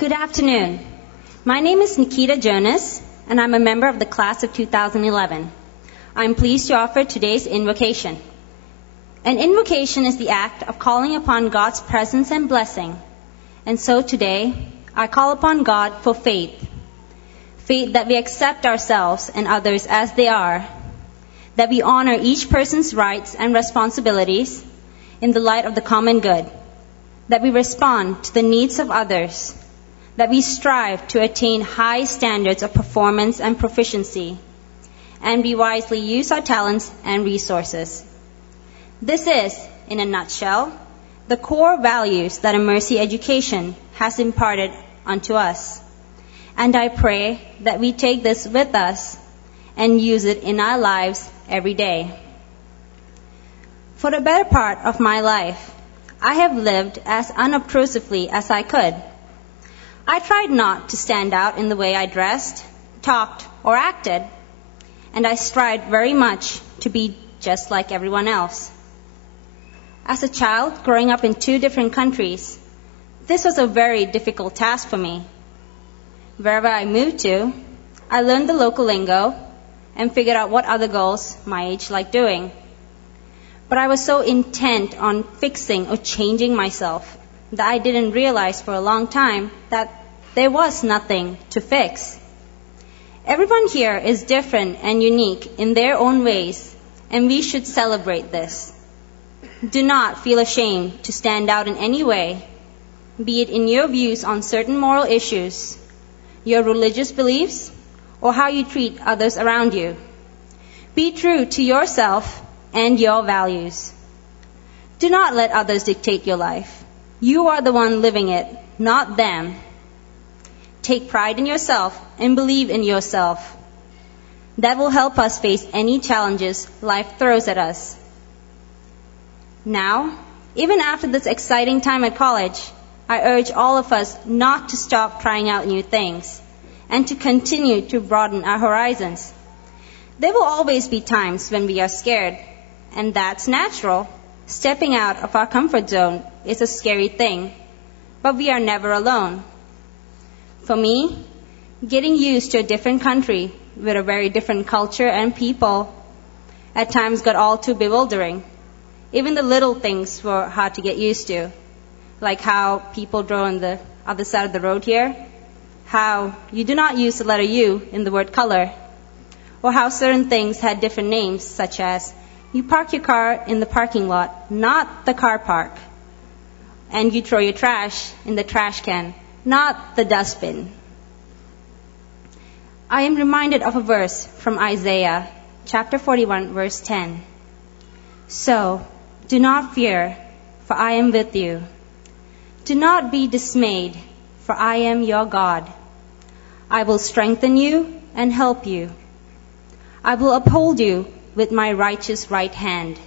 Good afternoon. My name is Nikita Jonas, and I'm a member of the class of 2011. I'm pleased to offer today's invocation. An invocation is the act of calling upon God's presence and blessing. And so today, I call upon God for faith. Faith that we accept ourselves and others as they are, that we honor each person's rights and responsibilities in the light of the common good, that we respond to the needs of others, that we strive to attain high standards of performance and proficiency, and we wisely use our talents and resources. This is, in a nutshell, the core values that a Mercy education has imparted unto us. And I pray that we take this with us and use it in our lives every day. For the better part of my life, I have lived as unobtrusively as I could. I tried not to stand out in the way I dressed, talked, or acted, and I strived very much to be just like everyone else. As a child growing up in 2 different countries, this was a very difficult task for me. Wherever I moved to, I learned the local lingo and figured out what other girls my age liked doing. But I was so intent on fixing or changing myself that I didn't realize for a long time that there was nothing to fix. Everyone here is different and unique in their own ways, and we should celebrate this. Do not feel ashamed to stand out in any way, be it in your views on certain moral issues, your religious beliefs, or how you treat others around you. Be true to yourself and your values. Do not let others dictate your life. You are the one living it, not them. Take pride in yourself and believe in yourself. That will help us face any challenges life throws at us. Now, even after this exciting time at college, I urge all of us not to stop trying out new things and to continue to broaden our horizons. There will always be times when we are scared, and that's natural. Stepping out of our comfort zone is a scary thing, but we are never alone. For me, getting used to a different country with a very different culture and people at times got all too bewildering. Even the little things were hard to get used to, like how people draw on the other side of the road here, how you do not use the letter U in the word color, or how certain things had different names, such as you park your car in the parking lot, not the car park, and you throw your trash in the trash can, not the dustbin. I am reminded of a verse from Isaiah, chapter 41, verse 10. So, do not fear, for I am with you. Do not be dismayed, for I am your God. I will strengthen you and help you. I will uphold you with my righteous right hand.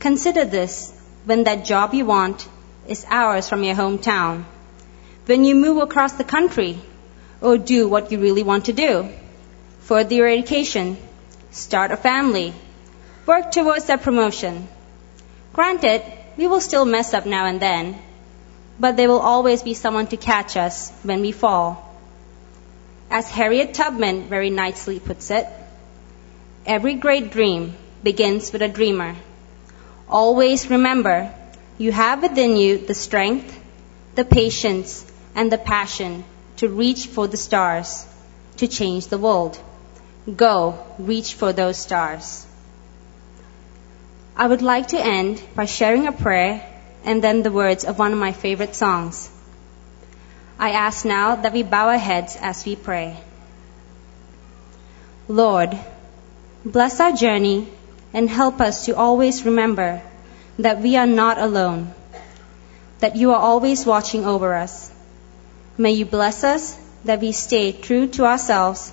Consider this when that job you want is hours from your hometown, when you move across the country, or do what you really want to do, further your education, start a family, work towards that promotion. Granted, we will still mess up now and then, but there will always be someone to catch us when we fall. As Harriet Tubman very nicely puts it, every great dream begins with a dreamer. Always remember, you have within you the strength, the patience, and the passion to reach for the stars, to change the world. Go, reach for those stars. I would like to end by sharing a prayer and then the words of one of my favorite songs. I ask now that we bow our heads as we pray. Lord, bless our journey and help us to always remember that we are not alone, that you are always watching over us. May you bless us that we stay true to ourselves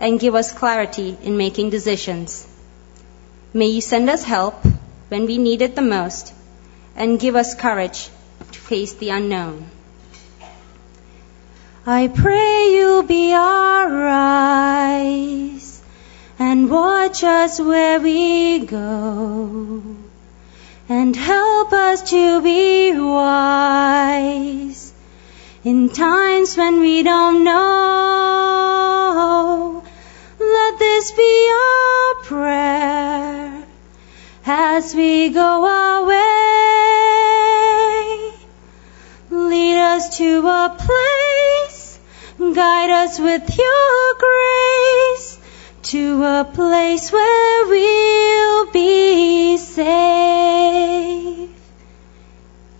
and give us clarity in making decisions. May you send us help when we need it the most and give us courage to face the unknown. I pray you'll be our eyes and watch us where we go and help us to be wise In times when we don't know, let this be our prayer as we go our way. Lead us to a place, guide us with your grace, to a place where we'll be safe.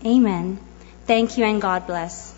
Amen. Thank you and God bless.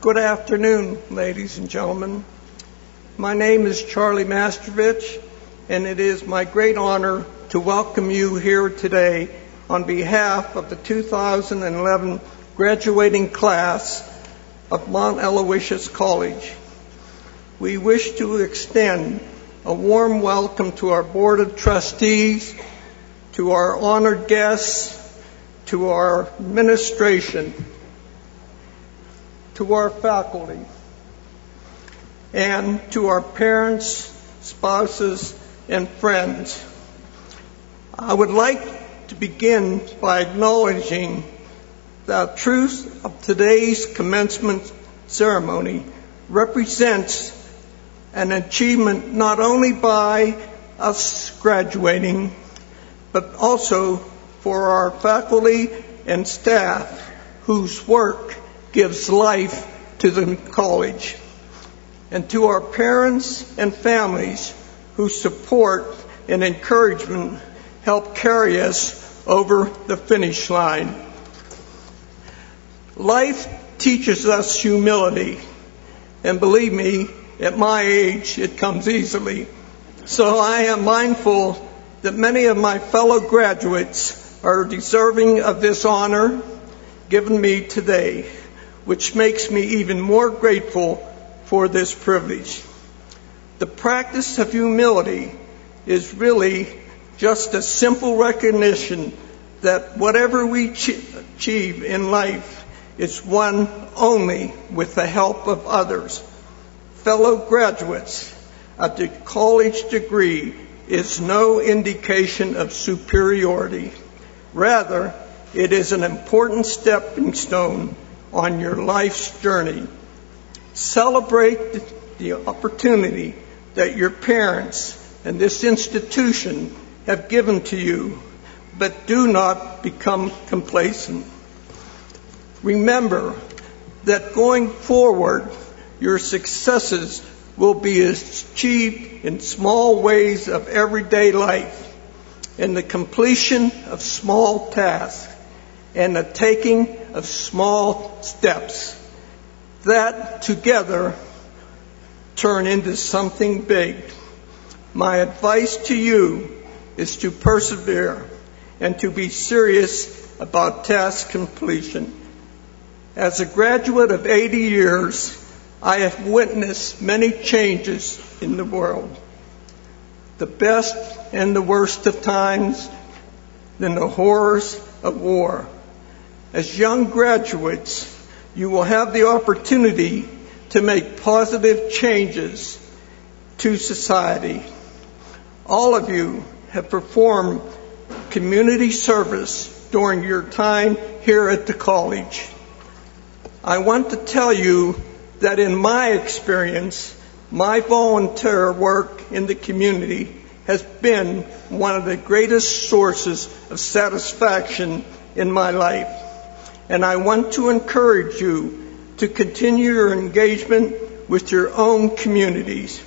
Good afternoon, ladies and gentlemen. My name is Charlie Mastrovich, and it is my great honor to welcome you here today on behalf of the 2011 graduating class of Mount Aloysius College. We wish to extend a warm welcome to our Board of Trustees, to our honored guests, to our administration, to our faculty, and to our parents, spouses, and friends. I would like to begin by acknowledging the truth of today's commencement ceremony represents an achievement not only by us graduating, but also for our faculty and staff whose work gives life to the college, and to our parents and families whose support and encouragement help carry us over the finish line. Life teaches us humility, and believe me, at my age, it comes easily. So I am mindful that many of my fellow graduates are deserving of this honor given me today, which makes me even more grateful for this privilege. The practice of humility is really just a simple recognition that whatever we achieve in life is won only with the help of others. Fellow graduates, a college degree is no indication of superiority. Rather, it is an important stepping stone on your life's journey. Celebrate the opportunity that your parents and this institution have given to you, but do not become complacent. Remember that going forward, your successes will be achieved in small ways of everyday life, in the completion of small tasks, and the taking of small steps that together turn into something big. My advice to you is to persevere and to be serious about task completion. As a graduate of 80 years, I have witnessed many changes in the world. The best and the worst of times, and the horrors of war. As young graduates, you will have the opportunity to make positive changes to society. All of you have performed community service during your time here at the college. I want to tell you that in my experience, my volunteer work in the community has been one of the greatest sources of satisfaction in my life. And I want to encourage you to continue your engagement with your own communities.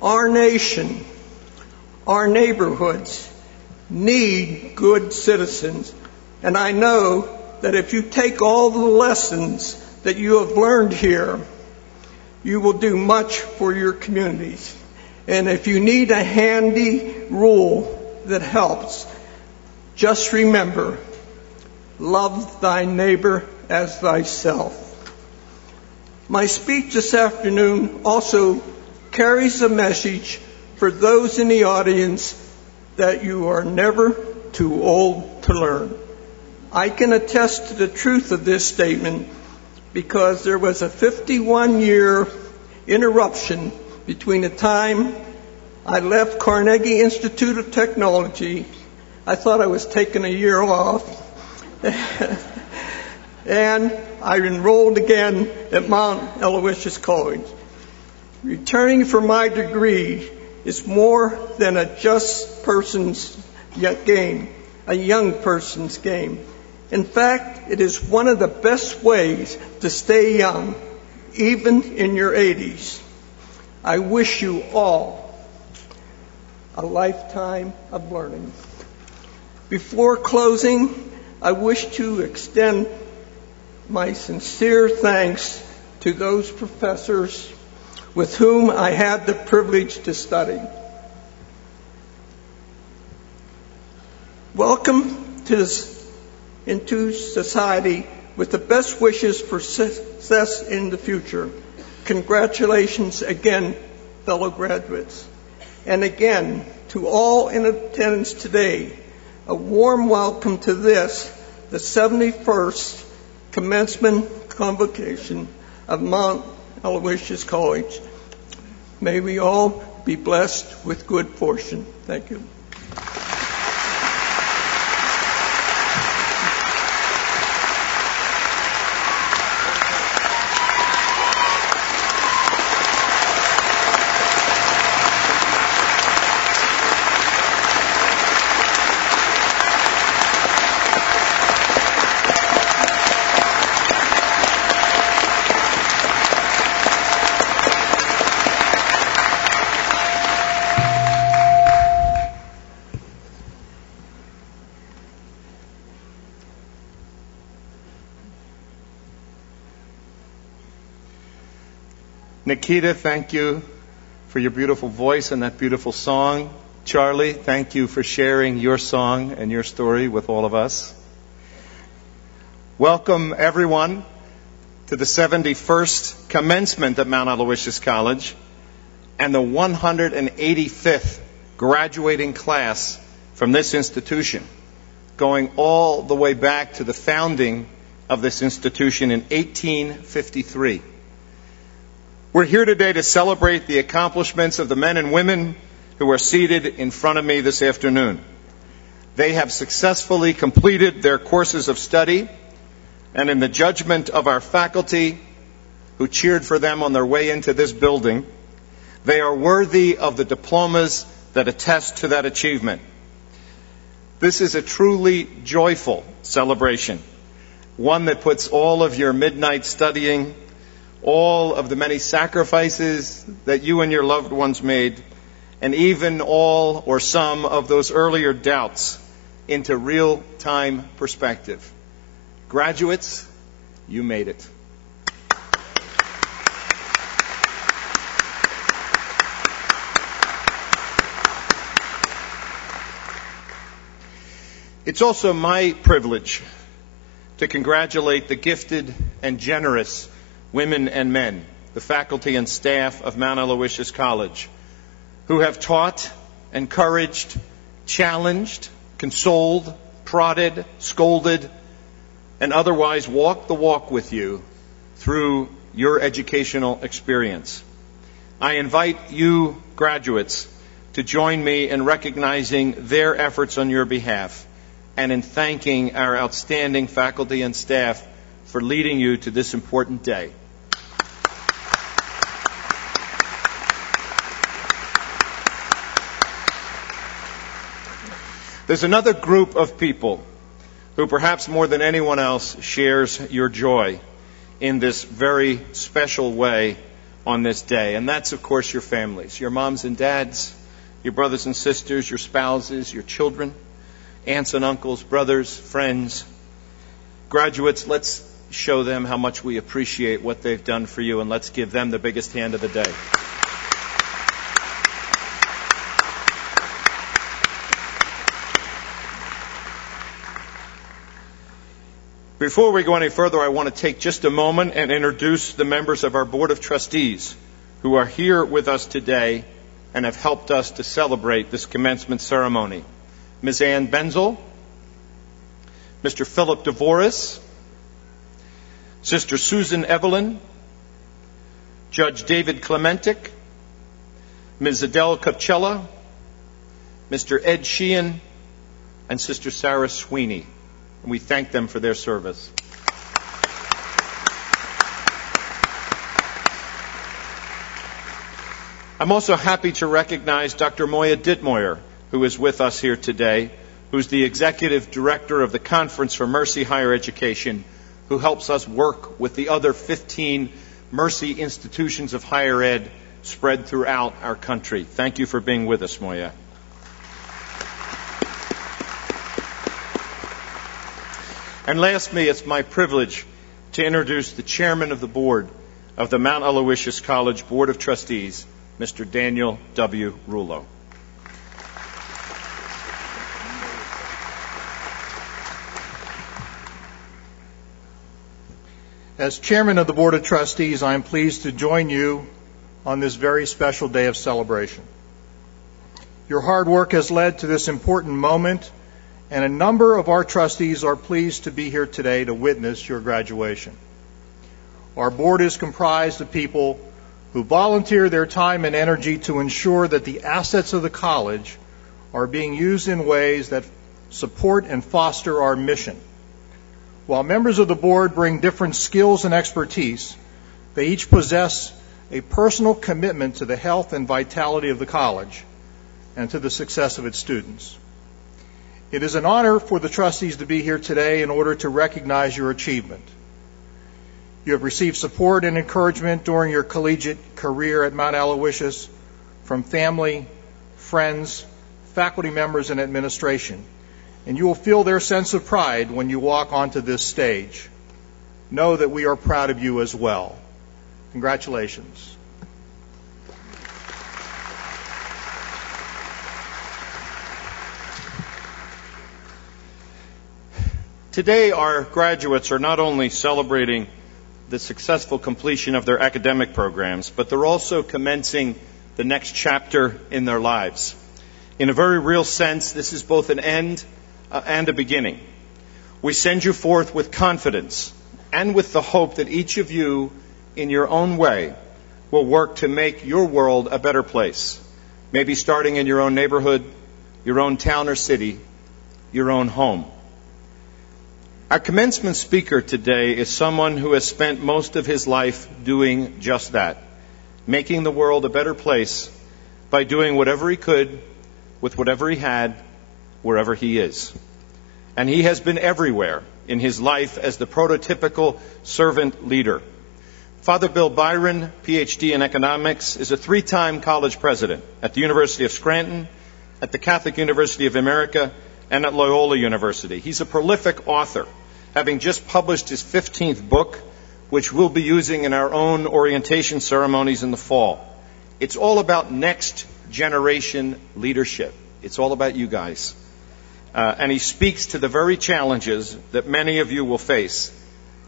Our nation, our neighborhoods need good citizens. And I know that if you take all the lessons that you have learned here, you will do much for your communities. And if you need a handy rule that helps, just remember, love thy neighbor as thyself. My speech this afternoon also carries a message for those in the audience that you are never too old to learn. I can attest to the truth of this statement because there was a 51-year interruption between the time I left Carnegie Institute of Technology. I thought I was taking a year off. And I enrolled again at Mount Aloysius College. Returning for my degree is more than a young person's game. In fact, it is one of the best ways to stay young, even in your 80s. I wish you all a lifetime of learning. Before closing, I wish to extend my sincere thanks to those professors with whom I had the privilege to study. Welcome into society with the best wishes for success in the future. Congratulations again, fellow graduates. And again, to all in attendance today, a warm welcome to this, the 71st Commencement Convocation of Mount Aloysius College. May we all be blessed with good fortune. Thank you. Nikita, thank you for your beautiful voice and that beautiful song. Charlie, thank you for sharing your song and your story with all of us. Welcome, everyone, to the 71st Commencement at Mount Aloysius College and the 185th graduating class from this institution, going all the way back to the founding of this institution in 1853. We're here today to celebrate the accomplishments of the men and women who are seated in front of me this afternoon. They have successfully completed their courses of study, and in the judgment of our faculty who cheered for them on their way into this building, they are worthy of the diplomas that attest to that achievement. This is a truly joyful celebration, one that puts all of your midnight studying, all of the many sacrifices that you and your loved ones made, and even all or some of those earlier doubts into real-time perspective. Graduates, you made it. It's also my privilege to congratulate the gifted and generous women and men, the faculty and staff of Mount Aloysius College, who have taught, encouraged, challenged, consoled, prodded, scolded, and otherwise walked the walk with you through your educational experience. I invite you, graduates, to join me in recognizing their efforts on your behalf and in thanking our outstanding faculty and staff for leading you to this important day. There's another group of people who perhaps more than anyone else shares your joy in this very special way on this day. And that's, of course, your families, your moms and dads, your brothers and sisters, your spouses, your children, aunts and uncles, brothers, friends. Graduates, let's show them how much we appreciate what they've done for you, and let's give them the biggest hand of the day. Before we go any further, I want to take just a moment and introduce the members of our Board of Trustees who are here with us today and have helped us to celebrate this commencement ceremony. Ms. Ann Benzel, Mr. Philip DeVoris, Sister Susan Evelyn, Judge David Clementic, Ms. Adele Capcella, Mr. Ed Sheehan, and Sister Sarah Sweeney. And we thank them for their service. I'm also happy to recognize Dr. Moya Dittmoyer, who is with us here today, who's the Executive Director of the Conference for Mercy Higher Education, who helps us work with the other 15 Mercy institutions of higher ed spread throughout our country. Thank you for being with us, Moya. And lastly, it's my privilege to introduce the Chairman of the Board of the Mount Aloysius College Board of Trustees, Mr. Daniel W. Rulo. As Chairman of the Board of Trustees, I am pleased to join you on this very special day of celebration. Your hard work has led to this important moment, and a number of our trustees are pleased to be here today to witness your graduation. Our board is comprised of people who volunteer their time and energy to ensure that the assets of the college are being used in ways that support and foster our mission. While members of the board bring different skills and expertise, they each possess a personal commitment to the health and vitality of the college and to the success of its students. It is an honor for the trustees to be here today in order to recognize your achievement. You have received support and encouragement during your collegiate career at Mount Aloysius from family, friends, faculty members, and administration, and you will feel their sense of pride when you walk onto this stage. Know that we are proud of you as well. Congratulations. Today, our graduates are not only celebrating the successful completion of their academic programs, but they're also commencing the next chapter in their lives. In a very real sense, this is both an end and a beginning. We send you forth with confidence and with the hope that each of you, in your own way, will work to make your world a better place, maybe starting in your own neighborhood, your own town or city, your own home. Our commencement speaker today is someone who has spent most of his life doing just that, making the world a better place by doing whatever he could with whatever he had, wherever he is. And he has been everywhere in his life as the prototypical servant leader. Father Bill Byron, Ph.D. in economics, is a 3-time college president at the University of Scranton, at the Catholic University of America, and at Loyola University. He's a prolific author, having just published his 15th book, which we'll be using in our own orientation ceremonies in the fall. It's all about next generation leadership. It's all about you guys. And he speaks to the very challenges that many of you will face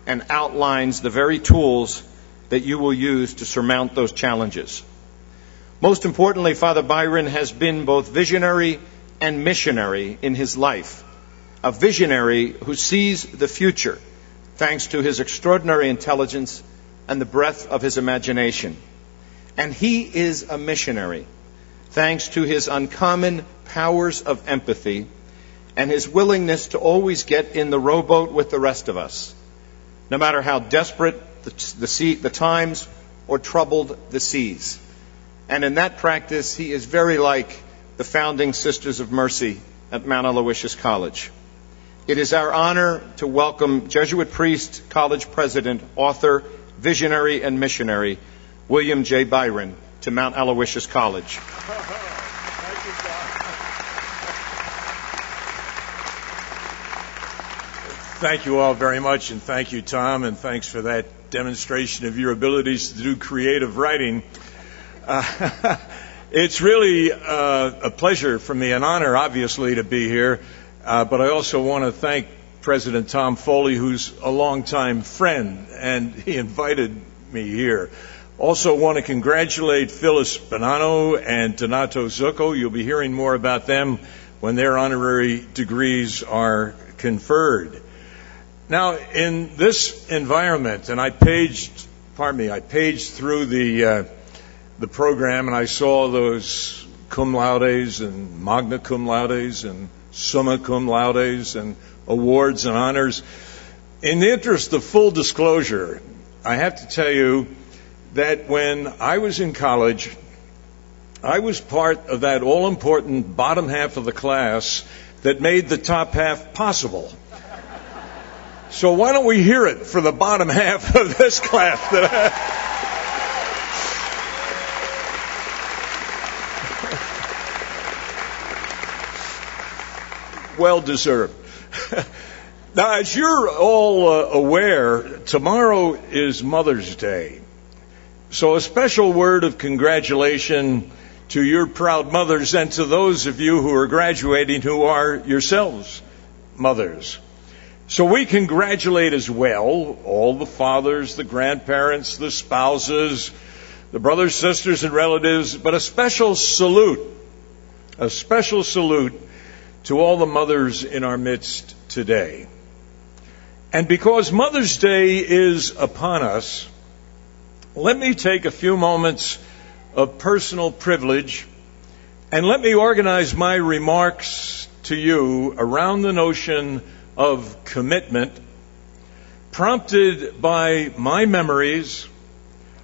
and outlines the very tools that you will use to surmount those challenges. Most importantly, Father Byron has been both visionary and missionary in his life. A visionary who sees the future thanks to his extraordinary intelligence and the breadth of his imagination. And he is a missionary thanks to his uncommon powers of empathy and his willingness to always get in the rowboat with the rest of us, no matter how desperate the times or troubled the seas. And in that practice, he is very like the founding Sisters of Mercy at Mount Aloysius College. It is our honor to welcome Jesuit priest, college president, author, visionary, and missionary, William J. Byron, to Mount Aloysius College. Thank you all very much, and thank you, Tom, and thanks for that demonstration of your abilities to do creative writing. It's really a pleasure for me, an honor, obviously, to be here, but I also want to thank President Tom Foley, who's a longtime friend, and he invited me here. Also want to congratulate Phyllis Bonanno and Donato Zucco. You'll be hearing more about them when their honorary degrees are conferred. Now, in this environment, and I paged through the program, and I saw those cum laudes and magna cum laudes and summa cum laudes and awards and honors. In the interest of full disclosure, I have to tell you that when I was in college, I was part of that all-important bottom half of the class that made the top half possible. So why don't we hear it for the bottom half of this class? Well deserved. Now, as you're all aware, tomorrow is Mother's Day. So a special word of congratulation to your proud mothers and to those of you who are graduating who are yourselves mothers. So we congratulate as well all the fathers, the grandparents, the spouses, the brothers, sisters, and relatives, but a special salute to all the mothers in our midst today. And because Mother's Day is upon us, let me take a few moments of personal privilege and let me organize my remarks to you around the notion of commitment, prompted by my memories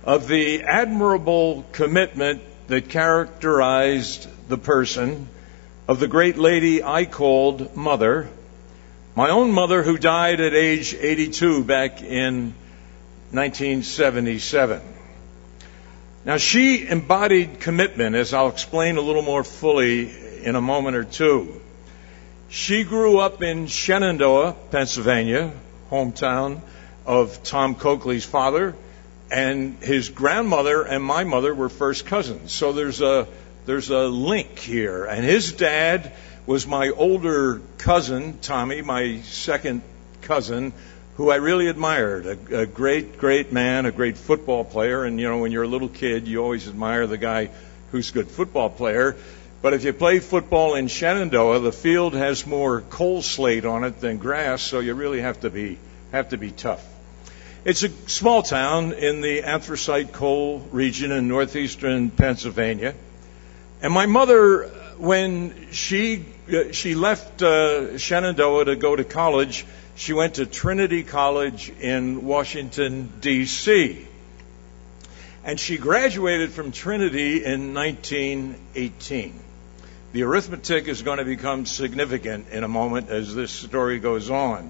of the admirable commitment that characterized the person of the great lady I called Mother, my own mother, who died at age 82 back in 1977. Now, she embodied commitment, as I'll explain a little more fully in a moment or two. She grew up in Shenandoah, Pennsylvania, hometown of Tom Coakley's father, and his grandmother and my mother were first cousins. So there's a link here. And his dad was my older cousin, Tommy, my second cousin, who I really admired. A great man, a great football player. And, you know, when you're a little kid, you always admire the guy who's a good football player. But if you play football in Shenandoah, the field has more coal slate on it than grass, so you really have to be tough. It's a small town in the anthracite coal region in northeastern Pennsylvania. And my mother, when she left Shenandoah to go to college, she went to Trinity College in Washington, D.C. And she graduated from Trinity in 1918. The arithmetic is going to become significant in a moment as this story goes on.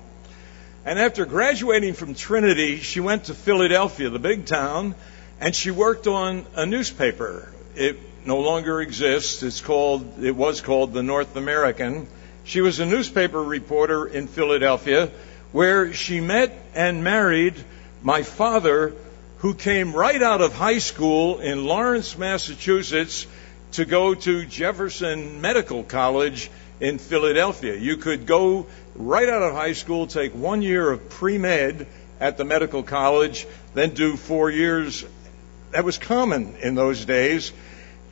And after graduating from Trinity, she went to Philadelphia, the big town, and she worked on a newspaper. It no longer exists. It was called the North American. She was a newspaper reporter in Philadelphia, where she met and married my father, who came right out of high school in Lawrence, Massachusetts, to go to Jefferson Medical College in Philadelphia. You could go right out of high school, take 1 year of pre-med at the medical college, then do 4 years. That was common in those days.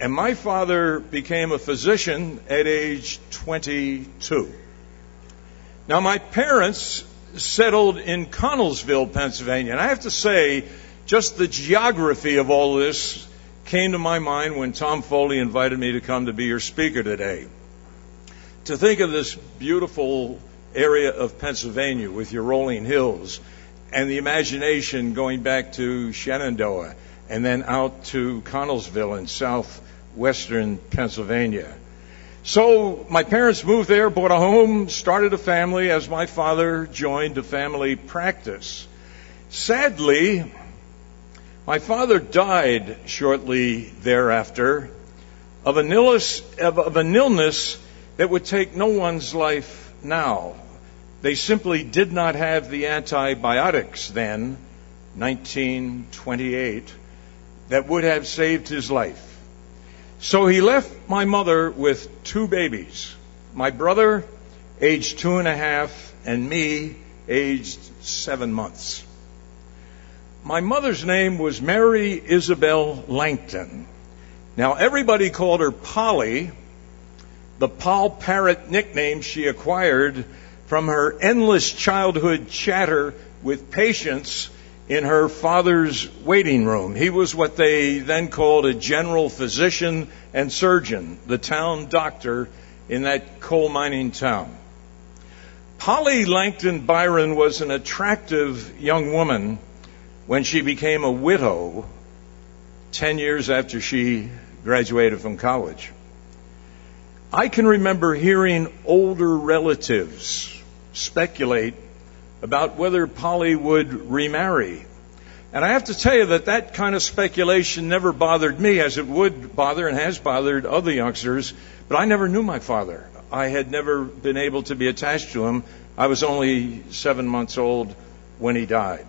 And my father became a physician at age 22. Now, my parents settled in Connellsville, Pennsylvania. And I have to say, just the geography of all this came to my mind when Tom Foley invited me to come to be your speaker today. To think of this beautiful area of Pennsylvania with your rolling hills and the imagination going back to Shenandoah and then out to Connellsville in southwestern Pennsylvania. So my parents moved there, bought a home, started a family as my father joined a family practice. Sadly, my father died shortly thereafter of an illness that would take no one's life now. They simply did not have the antibiotics then, 1928, that would have saved his life. So he left my mother with 2 babies, my brother, aged 2.5, and me, aged 7 months. My mother's name was Mary Isabel Langton. Now, everybody called her Polly, the Poll Parrot nickname she acquired from her endless childhood chatter with patients in her father's waiting room. He was what they then called a general physician and surgeon, the town doctor in that coal mining town. Polly Langton Byron was an attractive young woman when she became a widow 10 years after she graduated from college. I can remember hearing older relatives speculate about whether Polly would remarry. And I have to tell you that kind of speculation never bothered me, as it would bother and has bothered other youngsters, but I never knew my father. I had never been able to be attached to him. I was only 7 months old when he died.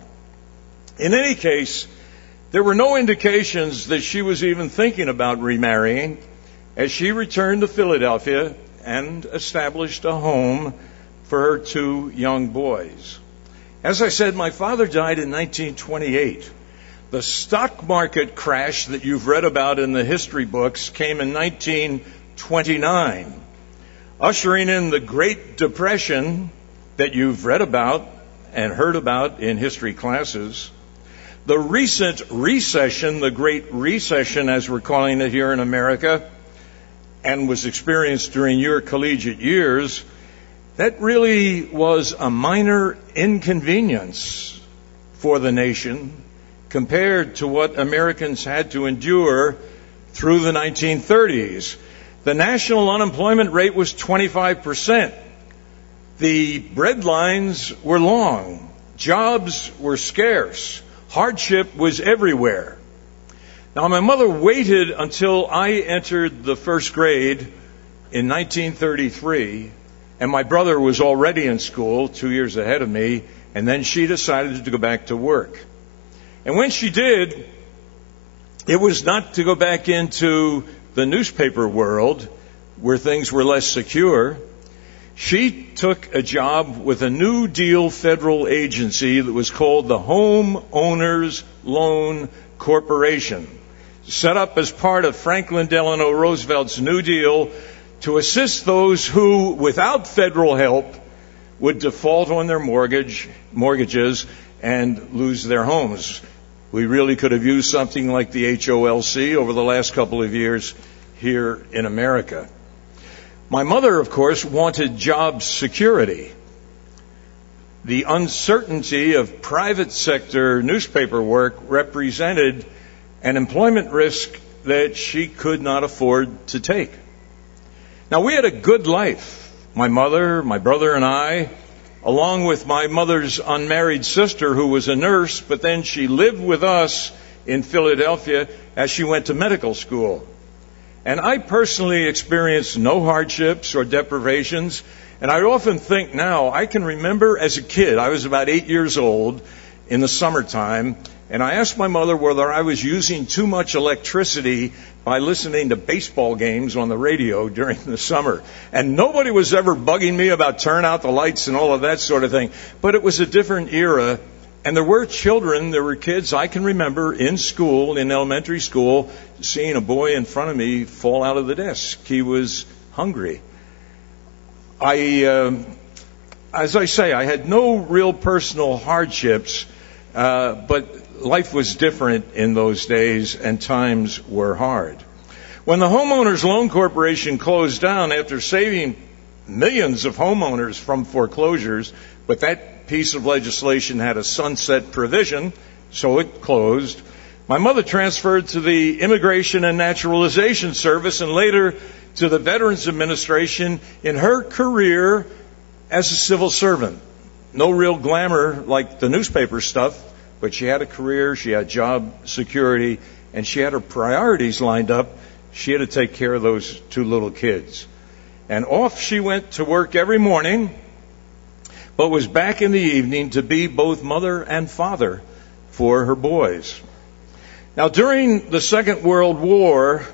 In any case, there were no indications that she was even thinking about remarrying as she returned to Philadelphia and established a home for her 2 young boys. As I said, my father died in 1928. The stock market crash that you've read about in the history books came in 1929, ushering in the Great Depression that you've read about and heard about in history classes. The recent recession, the Great Recession as we're calling it here in America, and was experienced during your collegiate years, that really was a minor inconvenience for the nation compared to what Americans had to endure through the 1930s. The national unemployment rate was 25%. The breadlines were long. Jobs were scarce. Hardship was everywhere. Now, my mother waited until I entered the first grade in 1933, and my brother was already in school 2 years ahead of me, and then she decided to go back to work. And when she did, it was not to go back into the newspaper world where things were less secure. She took a job with a New Deal federal agency that was called the Home Owners Loan Corporation, set up as part of Franklin Delano Roosevelt's New Deal to assist those who, without federal help, would default on their mortgages and lose their homes. We really could have used something like the HOLC over the last couple of years here in America. My mother, of course, wanted job security. The uncertainty of private sector newspaper work represented an employment risk that she could not afford to take. Now, we had a good life. My mother, my brother, and I. along with my mother's unmarried sister, who was a nurse, but then she lived with us in Philadelphia as she went to medical school. And I personally experienced no hardships or deprivations. And I often think now, I can remember as a kid, I was about 8 years old in the summertime, and I asked my mother whether I was using too much electricity by listening to baseball games on the radio during the summer. And nobody was ever bugging me about turn out the lights and all of that sort of thing. But it was a different era. And there were kids I can remember in school, in elementary school, seeing a boy in front of me fall out of the desk. He was hungry. As I say, I had no real personal hardships, but life was different in those days, and times were hard. When the Homeowners Loan Corporation closed down after saving millions of homeowners from foreclosures, but that piece of legislation had a sunset provision, so it closed, my mother transferred to the Immigration and Naturalization Service and later to the Veterans Administration in her career as a civil servant. No real glamour like the newspaper stuff, but she had a career, she had job security, and she had her priorities lined up. She had to take care of those 2 little kids. And off she went to work every morning, but was back in the evening to be both mother and father for her boys. Now, during the Second World War,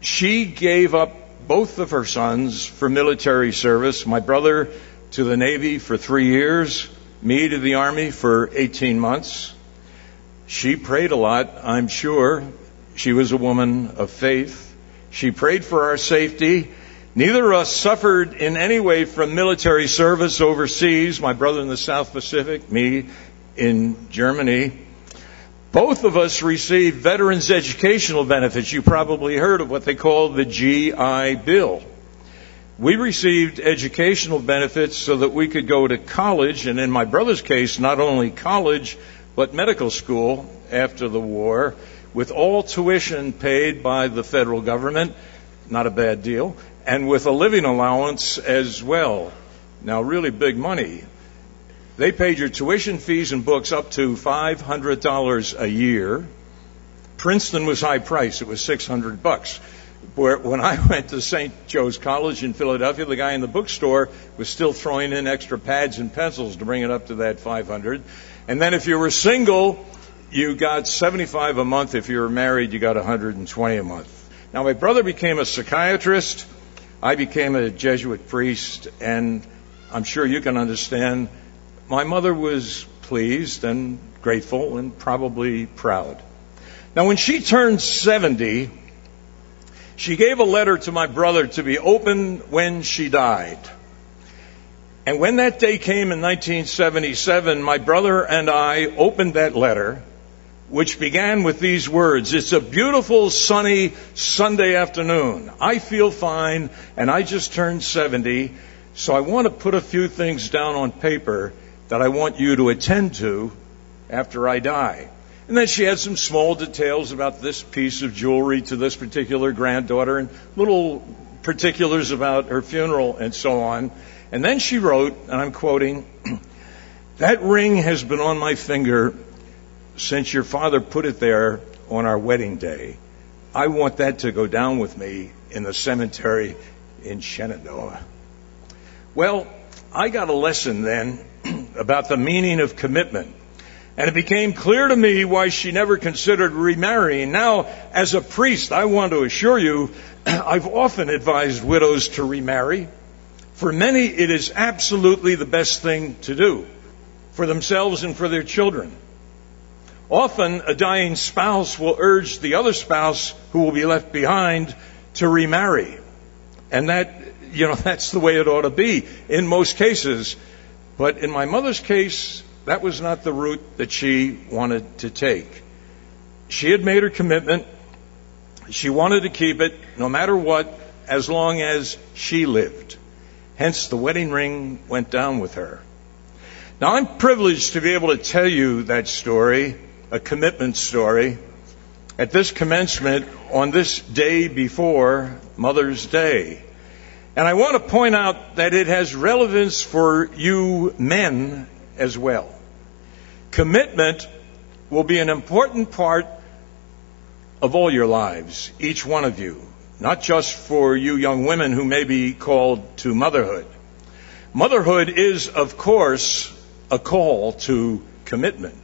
she gave up both of her sons for military service, my brother to the Navy for 3 years, me to the Army for 18 months. She prayed a lot, I'm sure. She was a woman of faith. She prayed for our safety. Neither of us suffered in any way from military service overseas, my brother in the South Pacific, me in Germany. Both of us received veterans' educational benefits. You probably heard of what they call the GI Bill. We received educational benefits so that we could go to college, and in my brother's case, not only college, but medical school after the war, with all tuition paid by the federal government, not a bad deal, and with a living allowance as well. Now, really big money. They paid your tuition fees and books up to $500 a year. Princeton was high price. It was $600. When I went to St. Joe's College in Philadelphia, the guy in the bookstore was still throwing in extra pads and pencils to bring it up to that $500. And then if you were single, you got $75 a month. If you were married, you got $120 a month. Now, my brother became a psychiatrist. I became a Jesuit priest, and I'm sure you can understand, my mother was pleased and grateful and probably proud. Now, when she turned 70, she gave a letter to my brother to be opened when she died. And when that day came in 1977, my brother and I opened that letter, which began with these words: "It's a beautiful, sunny Sunday afternoon. I feel fine, and I just turned 70, so I want to put a few things down on paper that I want you to attend to after I die." And then she had some small details about this piece of jewelry to this particular granddaughter and little particulars about her funeral and so on. And then she wrote, and I'm quoting, "That ring has been on my finger since your father put it there on our wedding day. I want that to go down with me in the cemetery in Shenandoah." Well, I got a lesson then about the meaning of commitment. And it became clear to me why she never considered remarrying. Now, as a priest, I want to assure you, I've often advised widows to remarry. For many, it is absolutely the best thing to do for themselves and for their children. Often, a dying spouse will urge the other spouse who will be left behind to remarry. And that's the way it ought to be in most cases. But in my mother's case, that was not the route that she wanted to take. She had made her commitment. She wanted to keep it no matter what, as long as she lived. Hence, the wedding ring went down with her. Now, I'm privileged to be able to tell you that story, a commitment story, at this commencement on this day before Mother's Day. And I want to point out that it has relevance for you men as well. Commitment will be an important part of all your lives, each one of you, not just for you young women who may be called to motherhood. Motherhood is, of course, a call to commitment.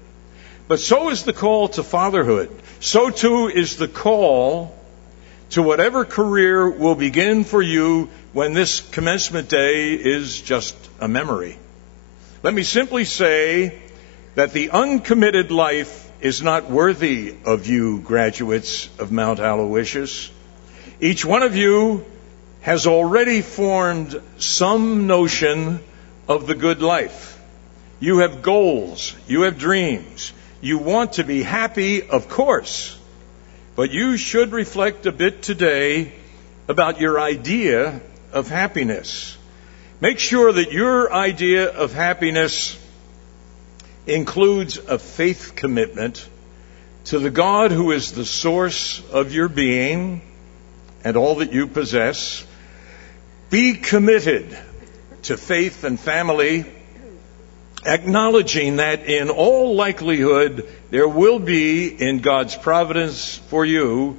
But so is the call to fatherhood. So too is the call to whatever career will begin for you when this commencement day is just a memory. Let me simply say that the uncommitted life is not worthy of you, graduates of Mount Aloysius. Each one of you has already formed some notion of the good life. You have goals, you have dreams, you want to be happy, of course, but you should reflect a bit today about your idea of happiness. Make sure that your idea of happiness includes a faith commitment to the God who is the source of your being and all that you possess. Be committed to faith and family, acknowledging that in all likelihood there will be, in God's providence for you,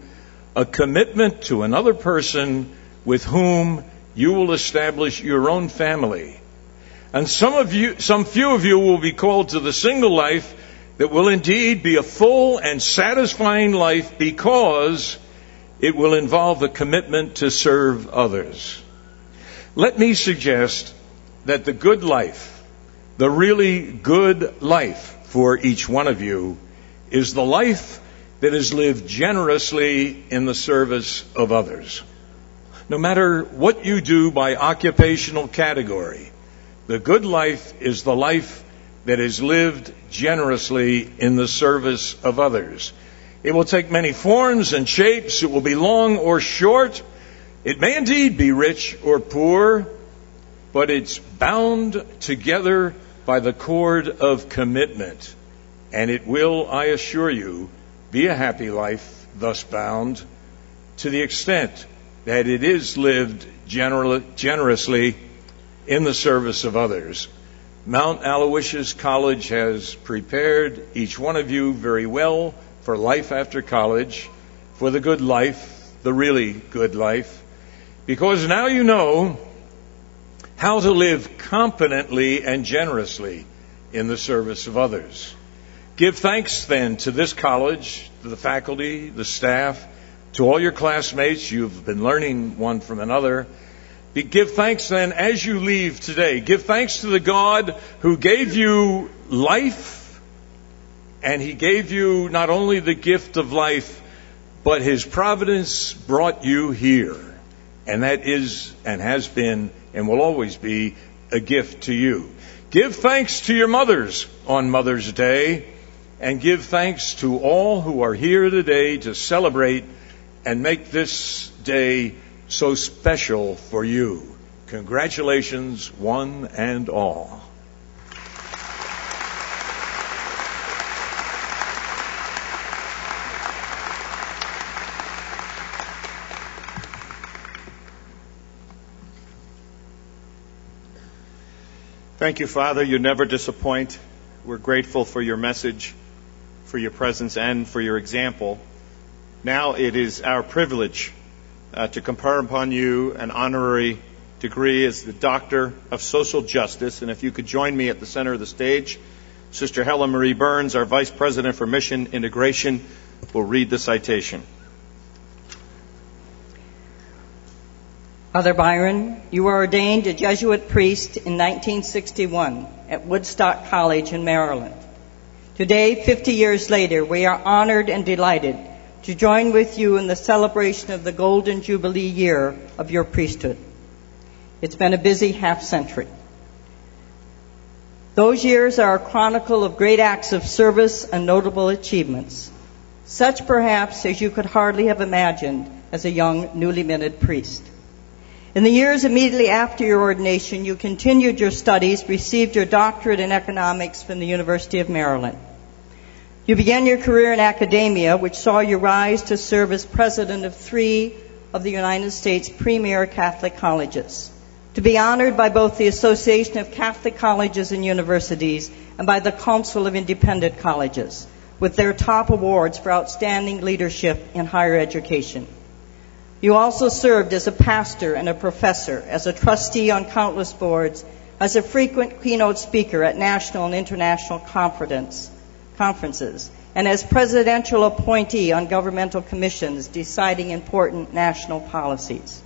a commitment to another person with whom you will establish your own family. And some few of you will be called to the single life that will indeed be a full and satisfying life because it will involve a commitment to serve others. Let me suggest that the good life, the really good life for each one of you, is the life that is lived generously in the service of others. No matter what you do by occupational category, the good life is the life that is lived generously in the service of others. It will take many forms and shapes. It will be long or short. It may indeed be rich or poor, but it's bound together by the cord of commitment. And it will, I assure you, be a happy life thus bound to the extent that it is lived generously in the service of others. Mount Aloysius College has prepared each one of you very well for life after college, for the good life, the really good life, because now you know how to live competently and generously in the service of others. Give thanks then to this college, to the faculty, the staff, to all your classmates. You've been learning one from another. Give thanks then as you leave today. Give thanks to the God who gave you life, and He gave you not only the gift of life, but His providence brought you here. And that is and has been and will always be a gift to you. Give thanks to your mothers on Mother's Day, and give thanks to all who are here today to celebrate and make this day so special for you. Congratulations, one and all. Thank you, Father. You never disappoint. We're grateful for your message, for your presence, and for your example. Now it is our privilege to confer upon you an honorary degree as the Doctor of Social Justice. And if you could join me at the center of the stage, Sister Helen Marie Burns, our Vice President for Mission Integration, will read the citation. Father Byron, you were ordained a Jesuit priest in 1961 at Woodstock College in Maryland. Today, 50 years later, we are honored and delighted to join with you in the celebration of the Golden Jubilee year of your priesthood. It's been a busy half-century. Those years are a chronicle of great acts of service and notable achievements, such perhaps as you could hardly have imagined as a young, newly minted priest. In the years immediately after your ordination, you continued your studies, received your doctorate in economics from the University of Maryland. You began your career in academia, which saw you rise to serve as president of 3 of the United States' premier Catholic colleges, to be honored by both the Association of Catholic Colleges and Universities and by the Council of Independent Colleges, with their top awards for outstanding leadership in higher education. You also served as a pastor and a professor, as a trustee on countless boards, as a frequent keynote speaker at national and international conferences, and as presidential appointee on governmental commissions deciding important national policies.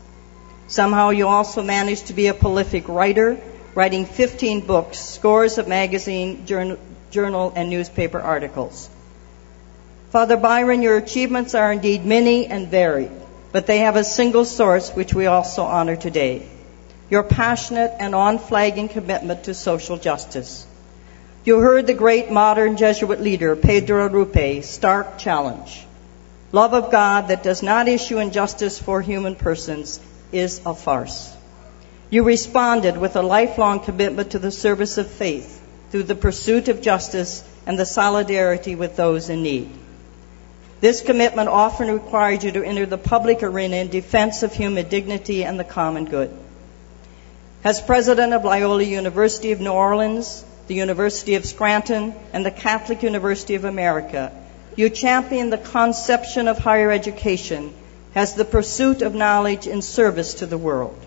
Somehow you also managed to be a prolific writer, writing 15 books, scores of magazine, journal, and newspaper articles. Father Byron, your achievements are indeed many and varied, but they have a single source which we also honor today: your passionate and unflagging commitment to social justice. You heard the great modern Jesuit leader, Pedro Rupe's stark challenge: love of God that does not issue injustice for human persons is a farce. You responded with a lifelong commitment to the service of faith through the pursuit of justice and the solidarity with those in need. This commitment often required you to enter the public arena in defense of human dignity and the common good. As president of Loyola University of New Orleans, the University of Scranton, and the Catholic University of America, you championed the conception of higher education as the pursuit of knowledge in service to the world.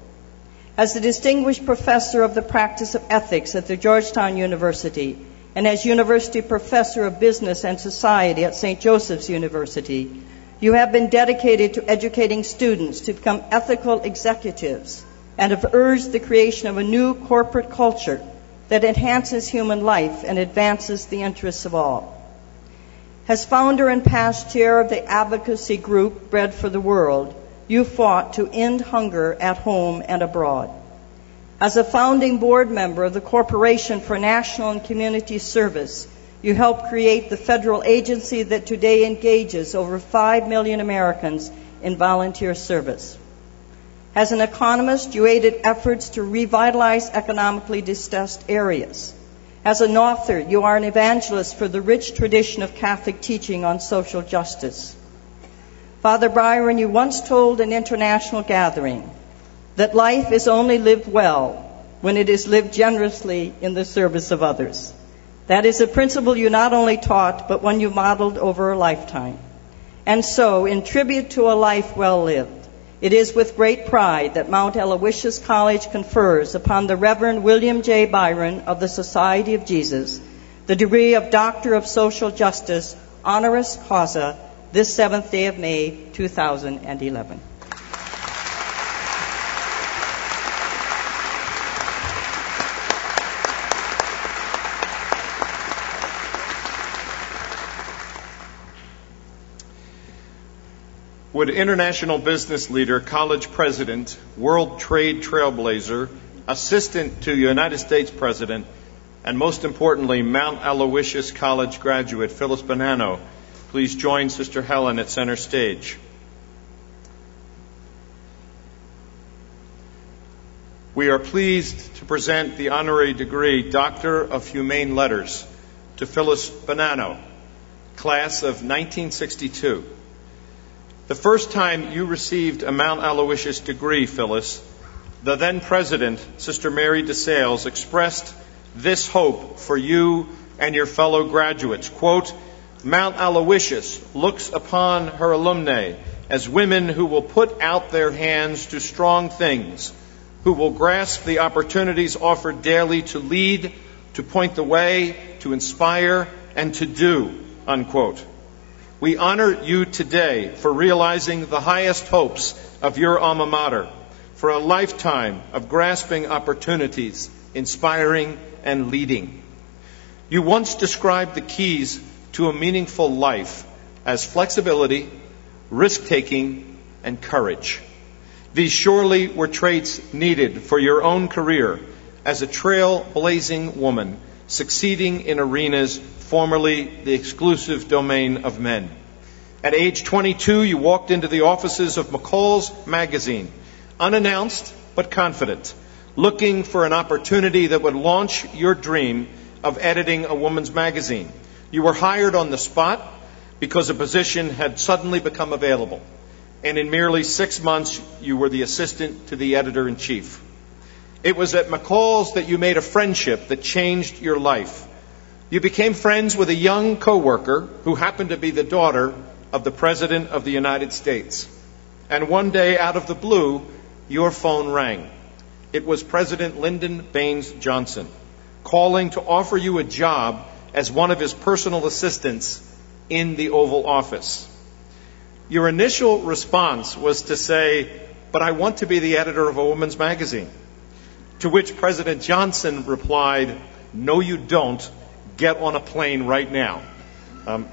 As the distinguished professor of the practice of ethics at the Georgetown University, and as University Professor of Business and Society at St. Joseph's University, you have been dedicated to educating students to become ethical executives and have urged the creation of a new corporate culture that enhances human life and advances the interests of all. As founder and past chair of the advocacy group Bread for the World, you fought to end hunger at home and abroad. As a founding board member of the Corporation for National and Community Service, you helped create the federal agency that today engages over 5 million Americans in volunteer service. As an economist, you aided efforts to revitalize economically distressed areas. As an author, you are an evangelist for the rich tradition of Catholic teaching on social justice. Father Byron, you once told an international gathering that life is only lived well when it is lived generously in the service of others. That is a principle you not only taught, but one you modeled over a lifetime. And so, in tribute to a life well lived, it is with great pride that Mount Aloysius College confers upon the Reverend William J. Byron of the Society of Jesus the degree of Doctor of Social Justice, honoris causa, this 7th day of May, 2011. Would international business leader, college president, world trade trailblazer, assistant to United States President, and most importantly, Mount Aloysius College graduate Phyllis Bonanno please join Sister Helen at center stage? We are pleased to present the honorary degree Doctor of Humane Letters to Phyllis Bonanno, class of 1962. The first time you received a Mount Aloysius degree, Phyllis, the then president, Sister Mary DeSales, expressed this hope for you and your fellow graduates. Quote, Mount Aloysius looks upon her alumnae as women who will put out their hands to strong things, who will grasp the opportunities offered daily to lead, to point the way, to inspire, and to do, unquote. We honor you today for realizing the highest hopes of your alma mater, for a lifetime of grasping opportunities, inspiring, and leading. You once described the keys to a meaningful life as flexibility, risk-taking, and courage. These surely were traits needed for your own career as a trail-blazing woman, succeeding in arenas formerly the exclusive domain of men. At age 22, you walked into the offices of McCall's magazine, unannounced but confident, looking for an opportunity that would launch your dream of editing a woman's magazine. You were hired on the spot because a position had suddenly become available. and in merely 6 months, you were the assistant to the editor-in-chief. It was at McCall's that you made a friendship that changed your life. You became friends with a young coworker who happened to be the daughter of the President of the United States. And one day, out of the blue, your phone rang. It was President Lyndon Baines Johnson calling to offer you a job as one of his personal assistants in the Oval Office. Your initial response was to say, "But I want to be the editor of a woman's magazine." To which President Johnson replied, "No, you don't. Get on a plane right now."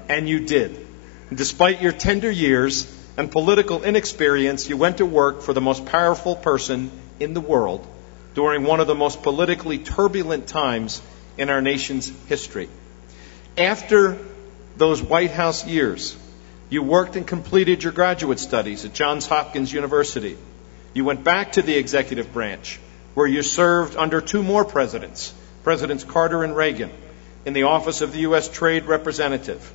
And you did. Despite your tender years and political inexperience, you went to work for the most powerful person in the world during one of the most politically turbulent times in our nation's history. After those White House years, you worked and completed your graduate studies at Johns Hopkins University. You went back to the executive branch, where you served under 2 more presidents, Presidents Carter and Reagan, in the office of the U.S. Trade Representative.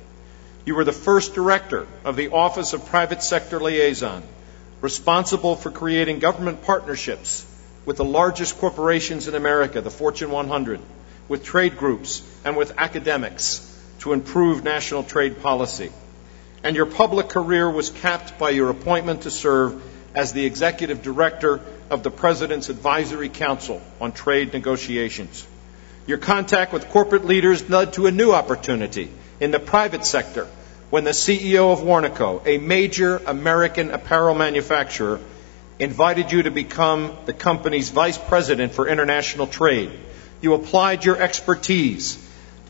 You were the first director of the Office of Private Sector Liaison, responsible for creating government partnerships with the largest corporations in America, the Fortune 100, with trade groups and with academics to improve national trade policy. And your public career was capped by your appointment to serve as the executive director of the President's Advisory Council on Trade Negotiations. Your contact with corporate leaders led to a new opportunity in the private sector when the CEO of Warnaco, a major American apparel manufacturer, invited you to become the company's vice president for international trade. You applied your expertise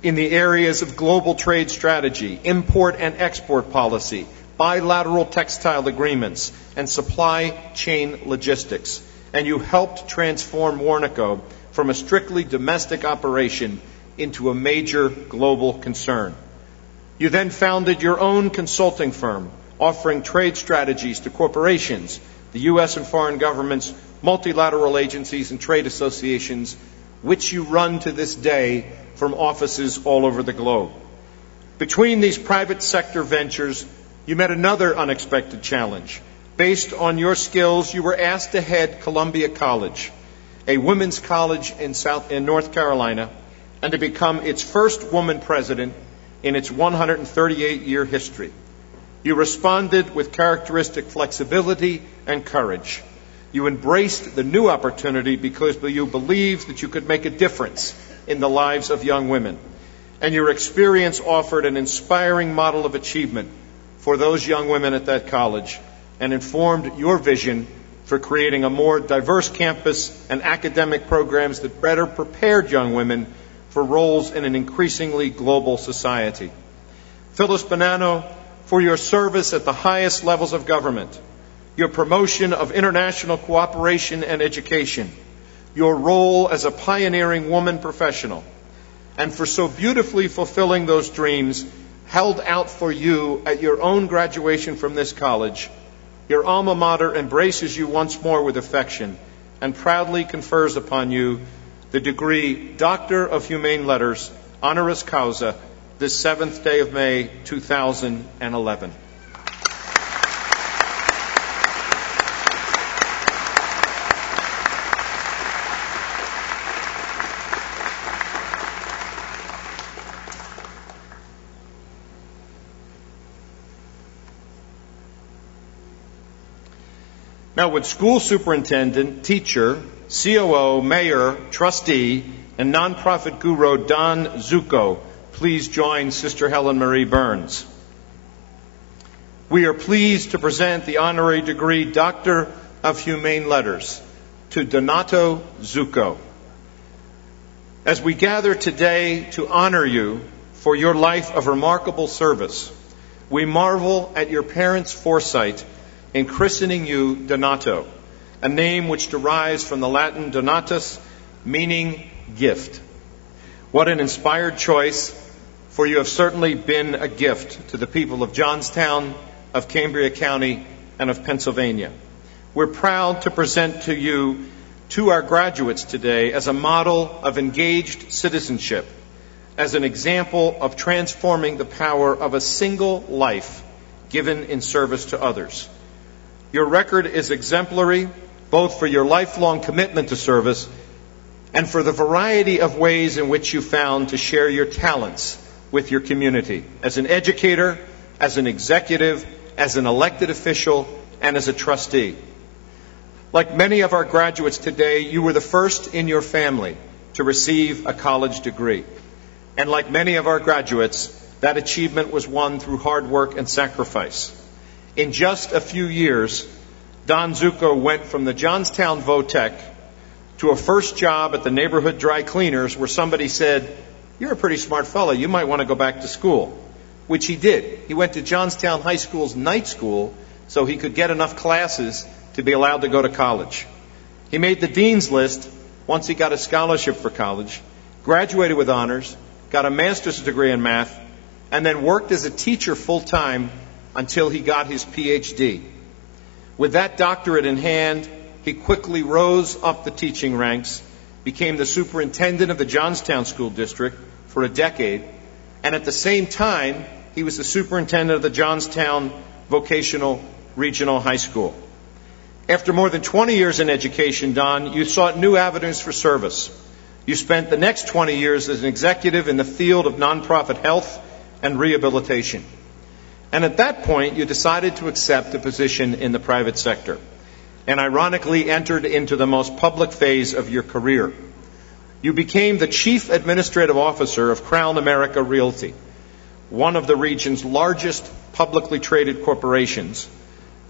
in the areas of global trade strategy, import and export policy, bilateral textile agreements, and supply chain logistics. And you helped transform Warnaco from a strictly domestic operation into a major global concern. You then founded your own consulting firm, offering trade strategies to corporations, the U.S. and foreign governments, multilateral agencies, and trade associations, which you run to this day from offices all over the globe. Between these private sector ventures, you met another unexpected challenge. Based on your skills, you were asked to head Columbia College, a women's college in North Carolina, and to become its first woman president in its 138-year history. You responded with characteristic flexibility and courage. You embraced the new opportunity because you believed that you could make a difference in the lives of young women. And your experience offered an inspiring model of achievement for those young women at that college and informed your vision for creating a more diverse campus and academic programs that better prepared young women for roles in an increasingly global society. Phyllis Bonanno, for your service at the highest levels of government, your promotion of international cooperation and education, your role as a pioneering woman professional, and for so beautifully fulfilling those dreams held out for you at your own graduation from this college. Your alma mater embraces you once more with affection and proudly confers upon you the degree Doctor of Humane Letters, honoris causa, this 7th day of May, 2011. Now, would school superintendent, teacher, COO, mayor, trustee, and nonprofit guru Don Zucco please join Sister Helen Marie Burns? We are pleased to present the honorary degree Doctor of Humane Letters to Donato Zucco. As we gather today to honor you for your life of remarkable service, we marvel at your parents' foresight in christening you Donato, a name which derives from the Latin donatus, meaning gift. What an inspired choice, for you have certainly been a gift to the people of Johnstown, of Cambria County, and of Pennsylvania. We're proud to present to you, to our graduates today, as a model of engaged citizenship, as an example of transforming the power of a single life given in service to others. Your record is exemplary, both for your lifelong commitment to service and for the variety of ways in which you found to share your talents with your community, as an educator, as an executive, as an elected official, and as a trustee. Like many of our graduates today, you were the first in your family to receive a college degree. And like many of our graduates, that achievement was won through hard work and sacrifice. In just a few years, Don Zucco went from the Johnstown Votech to a first job at the neighborhood dry cleaners where somebody said, "You're a pretty smart fellow, you might want to go back to school," which he did. He went to Johnstown High School's night school so he could get enough classes to be allowed to go to college. He made the dean's list once he got a scholarship for college, graduated with honors, got a master's degree in math, and then worked as a teacher full-time until he got his PhD. With that doctorate in hand, he quickly rose up the teaching ranks, became the superintendent of the Johnstown School District for a decade, and at the same time, he was the superintendent of the Johnstown Vocational Regional High School. After more than 20 years in education, Don, you sought new avenues for service. You spent the next 20 years as an executive in the field of nonprofit health and rehabilitation. And at that point, you decided to accept a position in the private sector, and ironically entered into the most public phase of your career. You became the Chief Administrative Officer of Crown America Realty, one of the region's largest publicly traded corporations.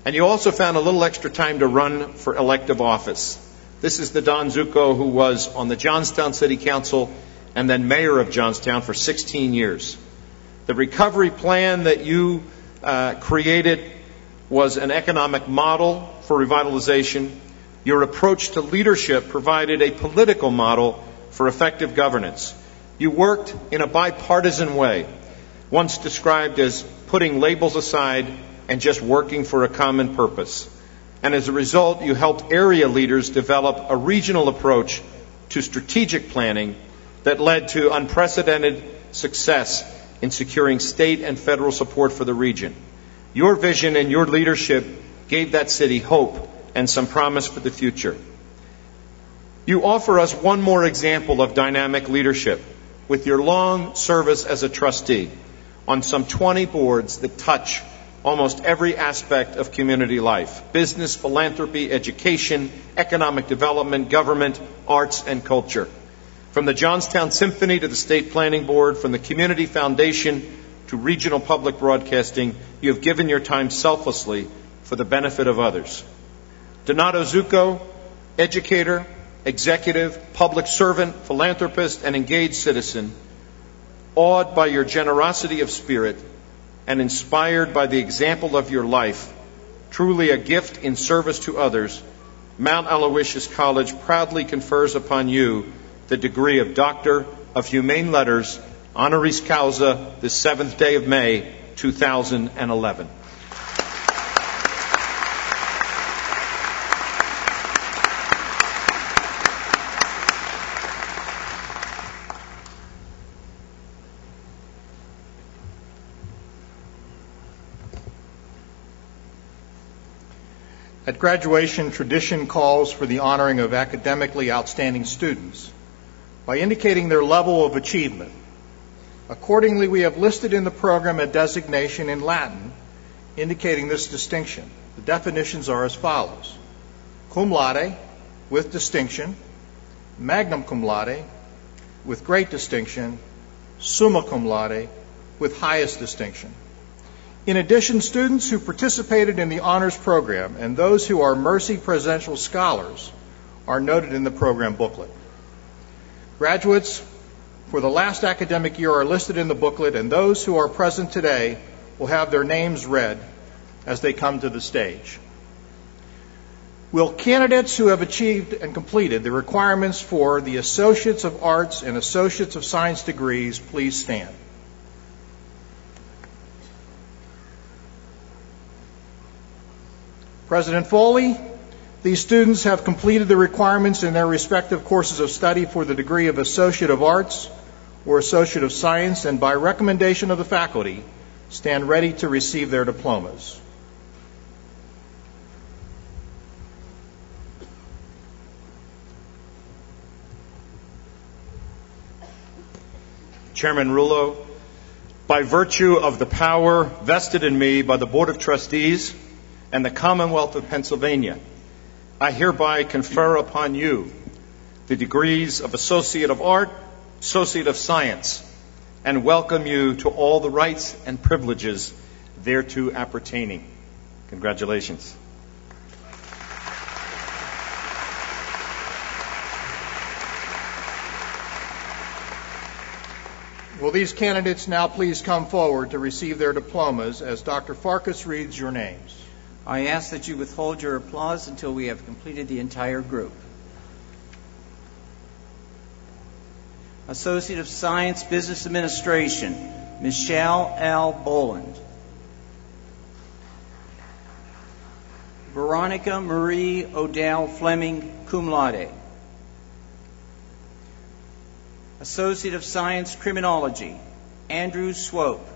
And you also found a little extra time to run for elective office. This is the Don Zucco who was on the Johnstown City Council and then mayor of Johnstown for 16 years. The recovery plan that you created was an economic model for revitalization. Your approach to leadership provided a political model for effective governance. You worked in a bipartisan way, once described as putting labels aside and just working for a common purpose. And as a result, you helped area leaders develop a regional approach to strategic planning that led to unprecedented success in securing state and federal support for the region. Your vision and your leadership gave that city hope and some promise for the future. You offer us one more example of dynamic leadership with your long service as a trustee on some 20 boards that touch almost every aspect of community life: business, philanthropy, education, economic development, government, arts, and culture. From the Johnstown Symphony to the State Planning Board, from the Community Foundation to regional public broadcasting, you have given your time selflessly for the benefit of others. Donato Zucco, educator, executive, public servant, philanthropist, and engaged citizen, awed by your generosity of spirit and inspired by the example of your life, truly a gift in service to others, Mount Aloysius College proudly confers upon you the degree of Doctor of Humane Letters, honoris causa, the 7th day of May, 2011. At graduation, tradition calls for the honoring of academically outstanding students by indicating their level of achievement. Accordingly, we have listed in the program a designation in Latin indicating this distinction. The definitions are as follows: cum laude, with distinction; magna cum laude, with great distinction; summa cum laude, with highest distinction. In addition, students who participated in the honors program and those who are Mercy Presidential Scholars are noted in the program booklet. Graduates for the last academic year are listed in the booklet, and those who are present today will have their names read as they come to the stage. Will candidates who have achieved and completed the requirements for the Associates of Arts and Associates of Science degrees please stand? President Foley, these students have completed the requirements in their respective courses of study for the degree of Associate of Arts or Associate of Science, and by recommendation of the faculty, stand ready to receive their diplomas. Chairman Rullo, by virtue of the power vested in me by the Board of Trustees and the Commonwealth of Pennsylvania, I hereby confer upon you the degrees of Associate of Art, Associate of Science, and welcome you to all the rights and privileges thereto appertaining. Congratulations. Will these candidates now please come forward to receive their diplomas as Dr. Farkas reads your names? I ask that you withhold your applause until we have completed the entire group. Associate of Science, Business Administration, Michelle L. Boland. Veronica Marie Odell Fleming, cum laude. Associate of Science, Criminology, Andrew Swope.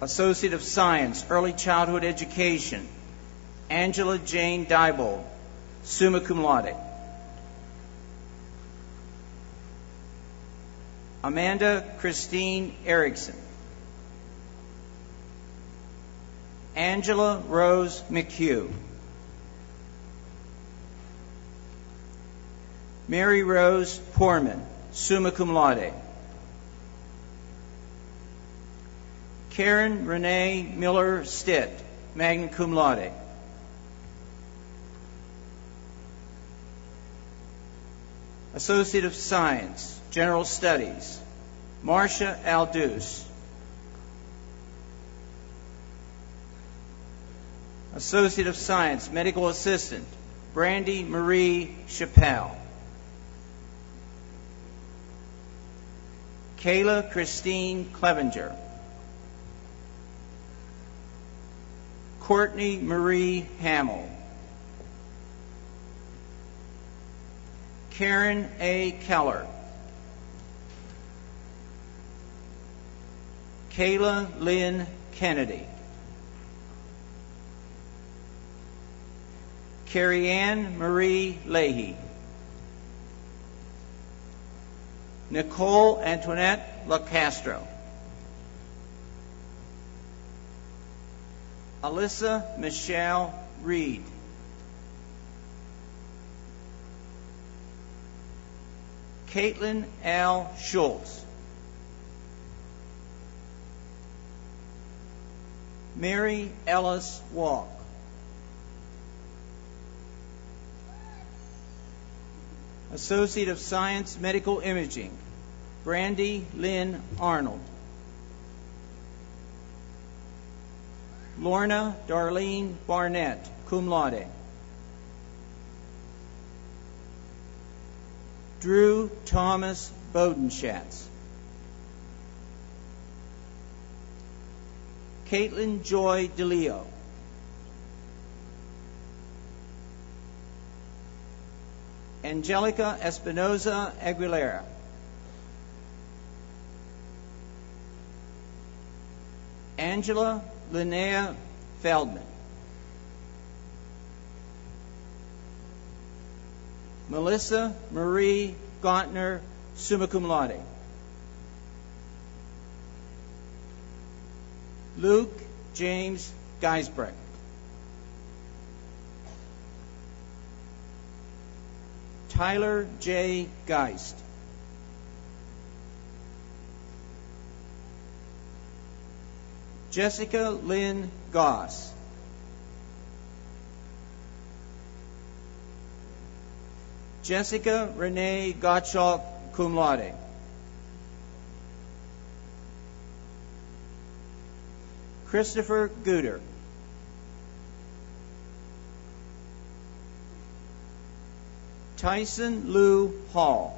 Associate of Science, Early Childhood Education, Angela Jane Diebold, summa cum laude. Amanda Christine Erickson. Angela Rose McHugh. Mary Rose Poorman, summa cum laude. Karen Renee Miller Stitt, magna cum laude. Associate of Science, General Studies, Marcia Aldous. Associate of Science, Medical Assistant, Brandy Marie Chappelle. Kayla Christine Clevenger. Courtney Marie Hamill. Karen A. Keller. Kayla Lynn Kennedy. Carrie Ann Marie Leahy. Nicole Antoinette LaCastro. Alyssa Michelle Reed. Caitlin L. Schultz. Mary Ellis Walk. Associate of Science, Medical Imaging, Brandy Lynn Arnold. Lorna Darlene Barnett, cum laude. Drew Thomas Bodenschatz. Caitlin Joy DeLeo. Angelica Espinoza Aguilera. Angela Linnea Feldman. Melissa Marie Gauntner, summa cum laude. Luke James Geisbrecht. Tyler J. Geist. Jessica Lynn Goss. Jessica Renee Gottschalk, cum laude. Christopher Gooder. Tyson Lou Hall.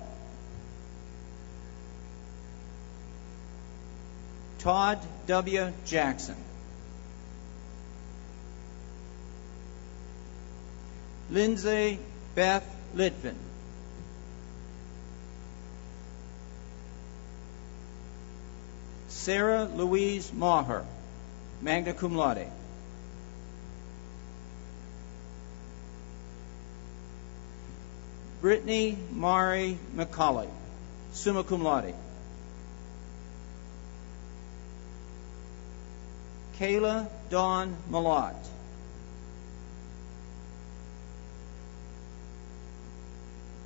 Todd W. Jackson. Lindsay Beth Litvin. Sarah Louise Maher, magna cum laude. Brittany Mari McCauley. summa cum laude. Kayla Dawn Malott.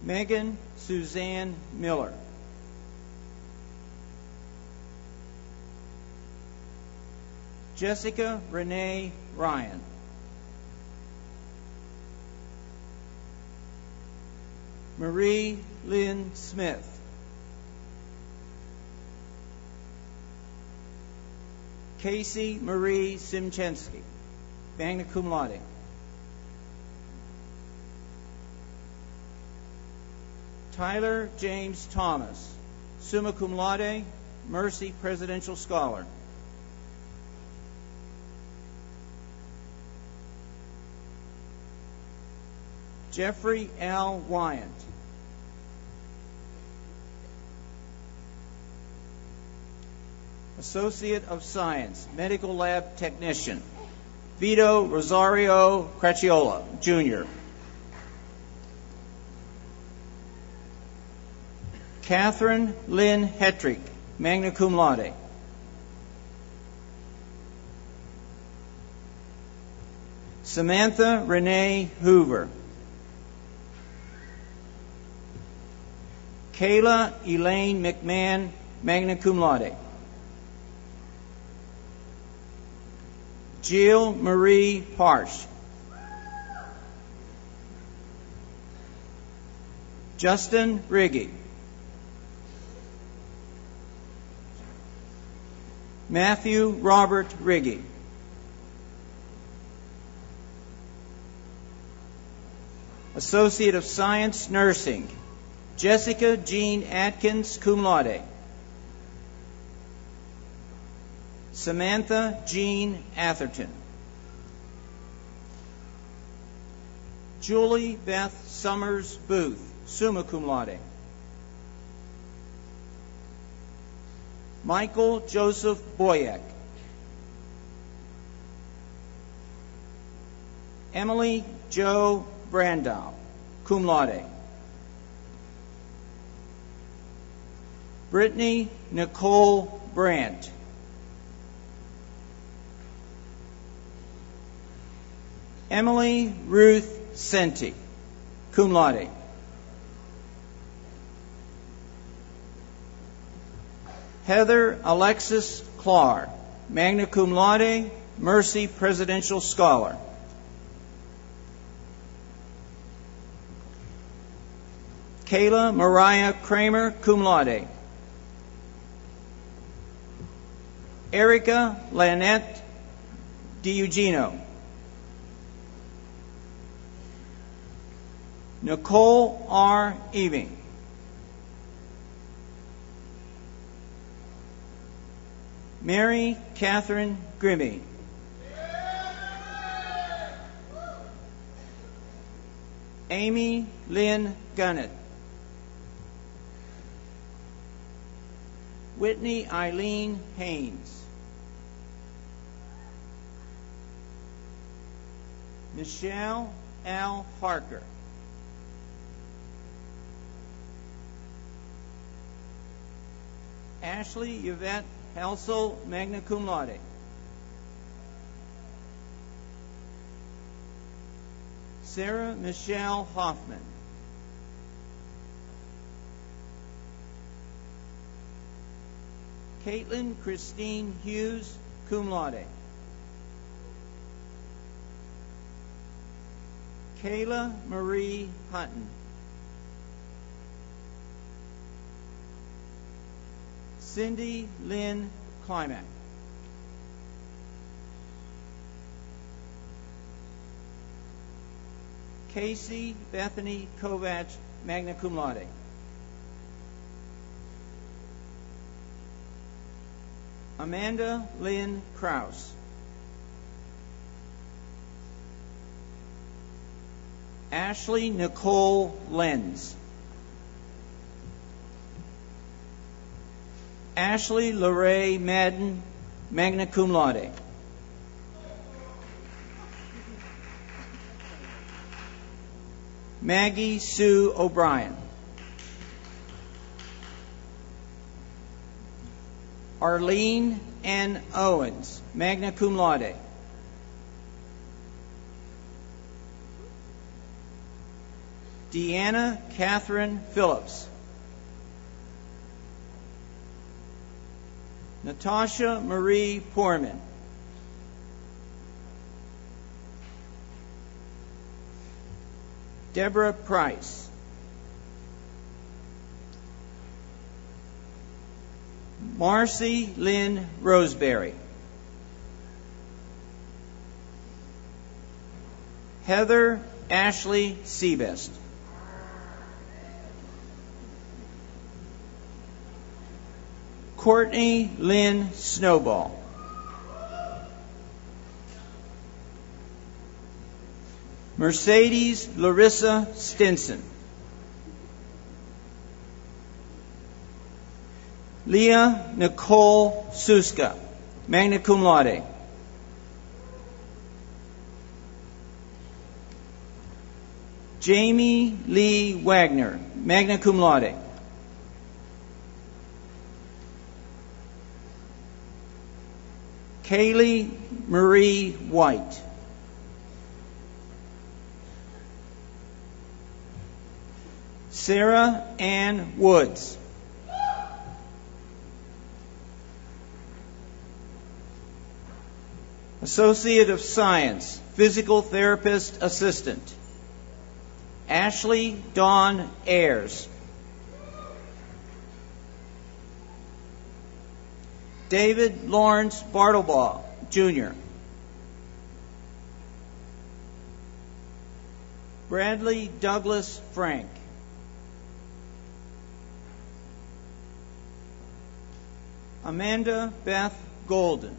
Megan Suzanne Miller. Jessica Renee Ryan. Marie Lynn Smith. Casey Marie Simchensky, magna cum laude. Tyler James Thomas, summa cum laude, Mercy Presidential Scholar. Jeffrey L. Wyant. Associate of Science, Medical Lab Technician, Vito Rosario Cracciola, Jr. Catherine Lynn Hetrick, magna cum laude. Samantha Renee Hoover. Kayla Elaine McMahon, magna cum laude. Jill Marie Parsh. Justin Riggy. Matthew Robert Riggy. Associate of Science, Nursing, Jessica Jean Atkins, cum laude. Samantha Jean Atherton. Julie Beth Summers Booth, summa cum laude. Michael Joseph Boyack. Emily Jo Brandow, cum laude. Brittany Nicole Brandt. Emily Ruth Senti, cum laude. Heather Alexis Clark, magna cum laude, Mercy Presidential Scholar. Kayla Mariah Kramer, cum laude. Erica Lanette DiEugeno. Nicole R. Eving. Mary Catherine Grimmy. Amy Lynn Gunnett. Whitney Eileen Haynes. Michelle Al Parker. Ashley Yvette Helsel, magna cum laude. Sarah Michelle Hoffman. Caitlin Christine Hughes, cum laude. Kayla Marie Hutton. Cindy Lynn Climack. Casey Bethany Kovach, magna cum laude. Amanda Lynn Krause. Ashley Nicole Lenz. Ashley Lorraine Madden, magna cum laude. Maggie Sue O'Brien. Arlene N. Owens, magna cum laude. Deanna Catherine Phillips. Natasha Marie Poorman. Deborah Price. Marcy Lynn Roseberry. Heather Ashley Seabest. Courtney Lynn Snowball. Mercedes Larissa Stinson. Leah Nicole Suska, magna cum laude. Jamie Lee Wagner, magna cum laude. Kaylee Marie White. Sarah Ann Woods. Associate of Science, Physical Therapist Assistant, Ashley Dawn Ayers. David Lawrence Bartlebaugh, Jr. Bradley Douglas Frank. Amanda Beth Golden.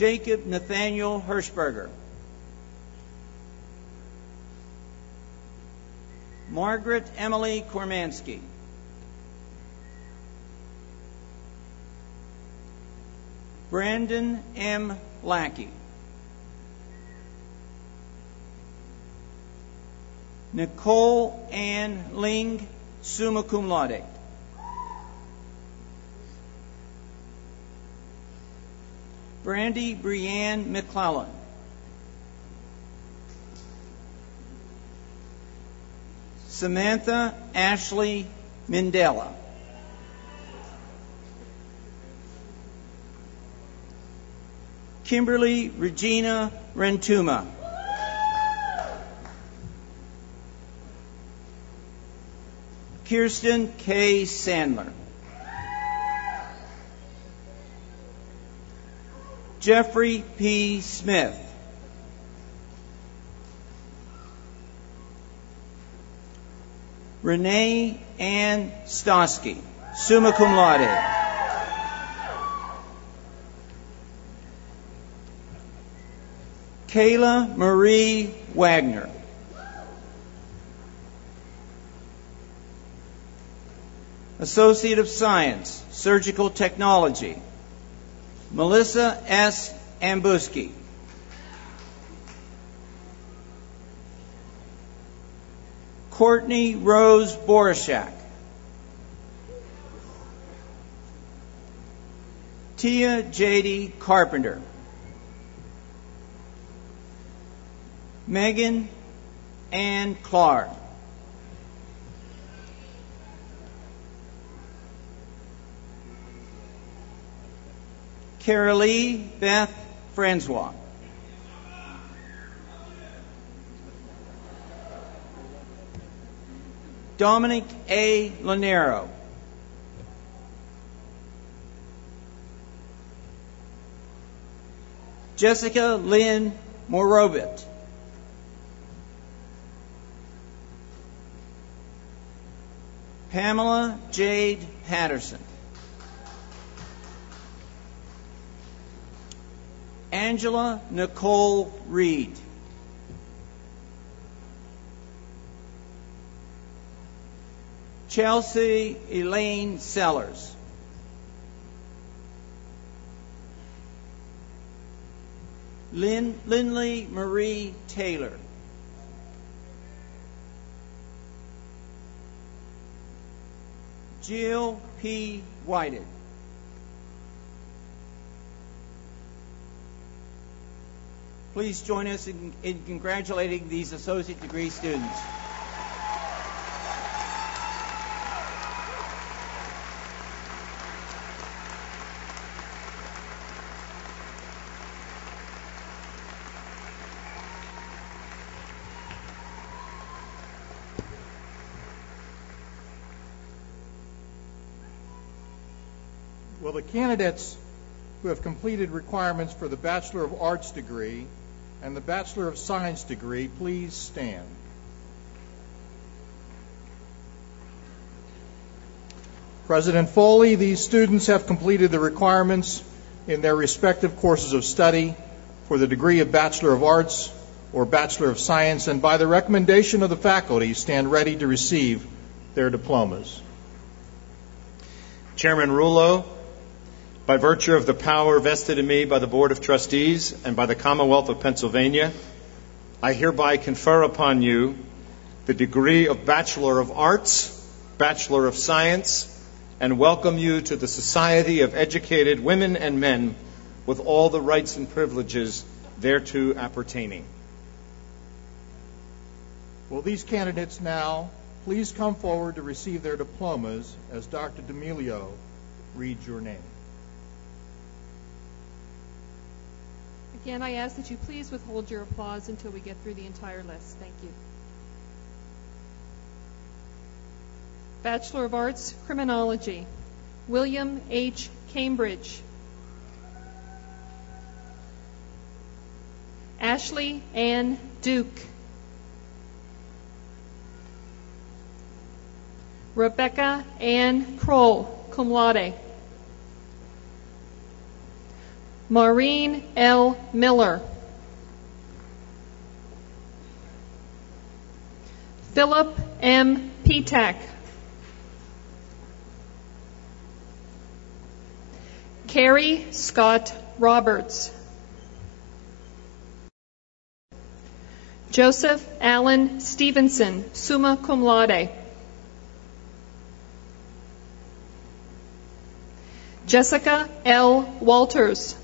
Jacob Nathaniel Hirschberger. Margaret Emily Kormansky. Brandon M. Lackey. Nicole Ann Ling, summa cum laude. Brandy Brianne McClellan. Samantha Ashley Mindela. Kimberly Regina Rentuma. Kirsten K. Sandler. Jeffrey P. Smith. Renee Ann Stosky, summa cum laude. Kayla Marie Wagner. Associate of Science, Surgical Technology, Melissa S. Ambuski. Courtney Rose Borishak. Tia J.D. Carpenter. Megan Ann Clark. Carolee Beth Francois. Dominic A. Lanero. Jessica Lynn Morobit. Pamela Jade Patterson. Angela Nicole Reed. Chelsea Elaine Sellers. Lindley Marie Taylor. Jill P. Whited. Please join us in congratulating these associate degree students. Will the candidates who have completed requirements for the Bachelor of Arts degree and the Bachelor of Science degree please stand? President Foley, these students have completed the requirements in their respective courses of study for the degree of Bachelor of Arts or Bachelor of Science, and by the recommendation of the faculty, stand ready to receive their diplomas. Chairman Rulo, by virtue of the power vested in me by the Board of Trustees and by the Commonwealth of Pennsylvania, I hereby confer upon you the degree of Bachelor of Arts, Bachelor of Science, and welcome you to the Society of Educated Women and Men with all the rights and privileges thereto appertaining. Will these candidates now please come forward to receive their diplomas as Dr. D'Amelio reads your name. Again, I ask that you please withhold your applause until we get through the entire list. Thank you. Bachelor of Arts, Criminology, William H. Cambridge. Ashley Ann Duke. Rebecca Ann Kroll, cum laude. Maureen L. Miller. Philip M. Petak. Carrie Scott Roberts. Joseph Allen Stevenson, summa cum laude. Jessica L. Walters.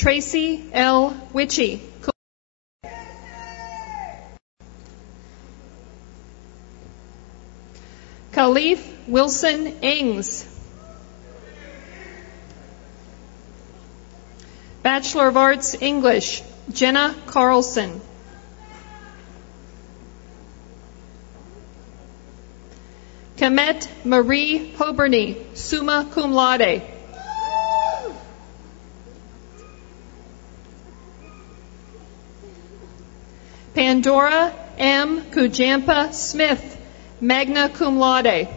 Tracy L. Witchy. Khalif Wilson Ings. Bachelor of Arts, English, Jenna Carlson. Kamet Marie Hoberny, summa cum laude. Pandora M. Kujampa Smith, magna cum laude.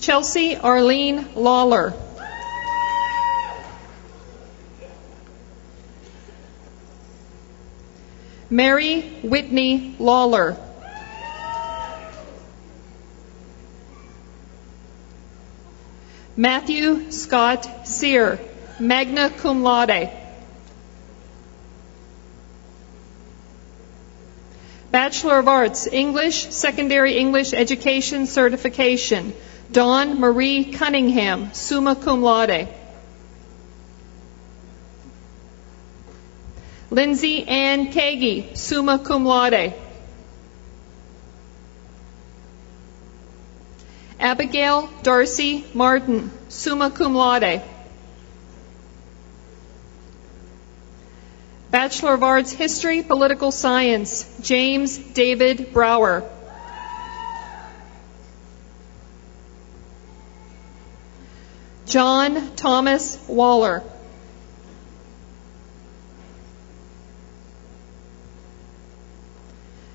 Chelsea Arlene Lawler. Mary Whitney Lawler. Matthew Scott Sear, magna cum laude. Bachelor of Arts, English, Secondary English Education Certification, Dawn Marie Cunningham, summa cum laude. Lindsay Ann Kagi, summa cum laude. Abigail Darcy Martin, summa cum laude. Bachelor of Arts, History, Political Science, James David Brower. John Thomas Waller.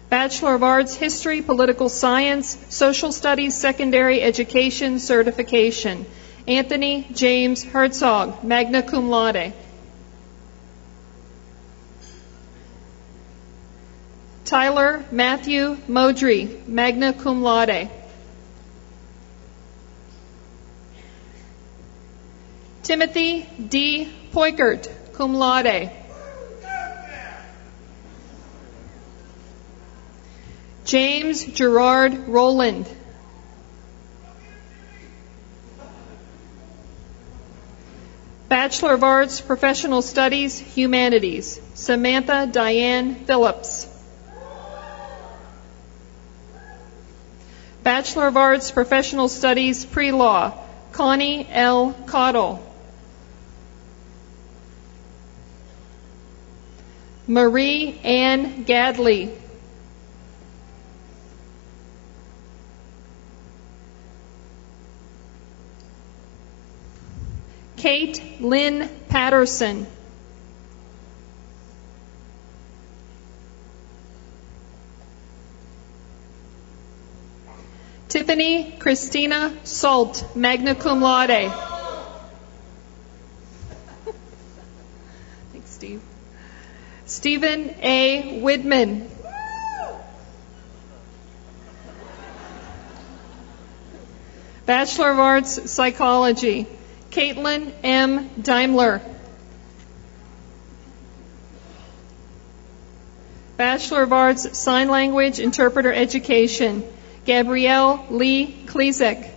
Bachelor of Arts, History, Political Science, Social Studies, Secondary Education Certification, Anthony James Herzog, magna cum laude. Tyler Matthew Modry, magna cum laude. Timothy D. Poikert, cum laude. James Gerard Rowland. Bachelor of Arts, Professional Studies, Humanities, Samantha Diane Phillips. Bachelor of Arts, Professional Studies, Pre-Law, Connie L. Cottle. Marie Ann Gadley. Kate Lynn Patterson. Tiffany Christina Salt, magna cum laude. Thanks, Steve. Stephen A. Widman. Bachelor of Arts, Psychology, Caitlin M. Daimler. Bachelor of Arts, Sign Language Interpreter Education, Gabrielle Lee Klezek.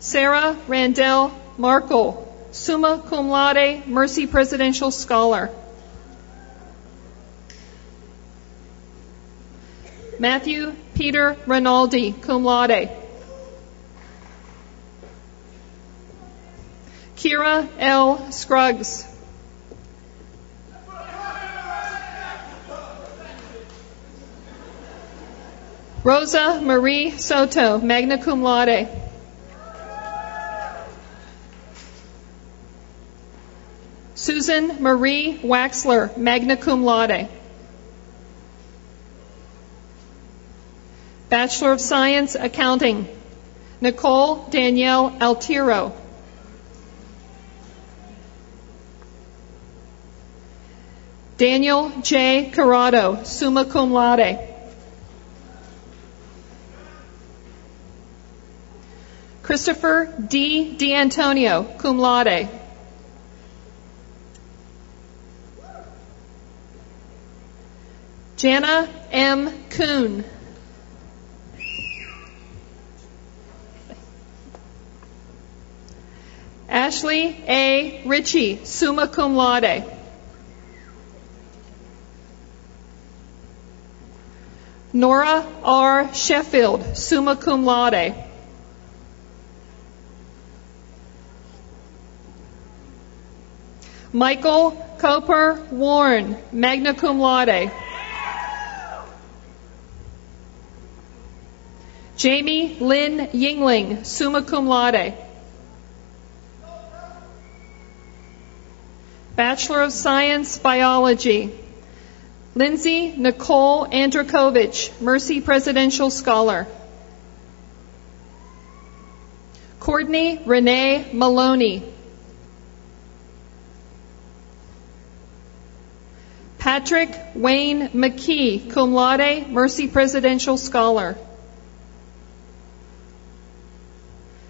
Sarah Randell Markle, summa cum laude, Mercy Presidential Scholar. Matthew Peter Rinaldi, cum laude. Kira L. Scruggs. Rosa Marie Soto, magna cum laude. Susan Marie Waxler, magna cum laude. Bachelor of Science, Accounting, Nicole Danielle Altiro. Daniel J. Corrado, summa cum laude. Christopher D. D'Antonio, cum laude. Jana M. Kuhn. Ashley A. Ritchie, summa cum laude. Nora R. Sheffield, summa cum laude. Michael Coper Warren, magna cum laude. Jamie Lynn Yingling, summa cum laude. Bachelor of Science, Biology, Lindsay Nicole Andrikovich, Mercy Presidential Scholar. Courtney Renee Maloney. Patrick Wayne McKee, cum laude, Mercy Presidential Scholar.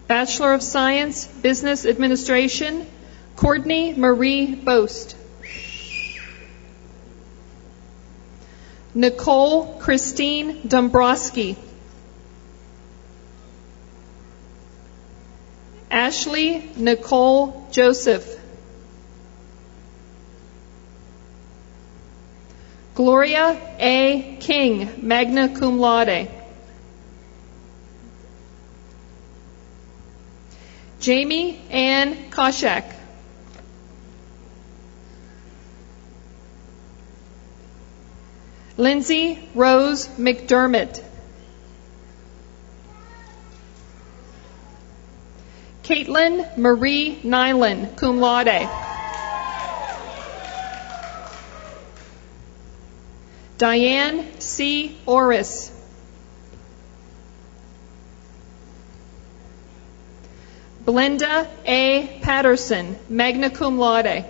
Bachelor of Science, Business Administration, Courtney Marie Boast. Nicole Christine Dombrowski. Ashley Nicole Joseph. Gloria A. King, magna cum laude. Jamie Ann Koshak. Lindsay Rose McDermott. Caitlin Marie Nyland, cum laude. Diane C. Orris. Belinda A. Patterson, magna cum laude.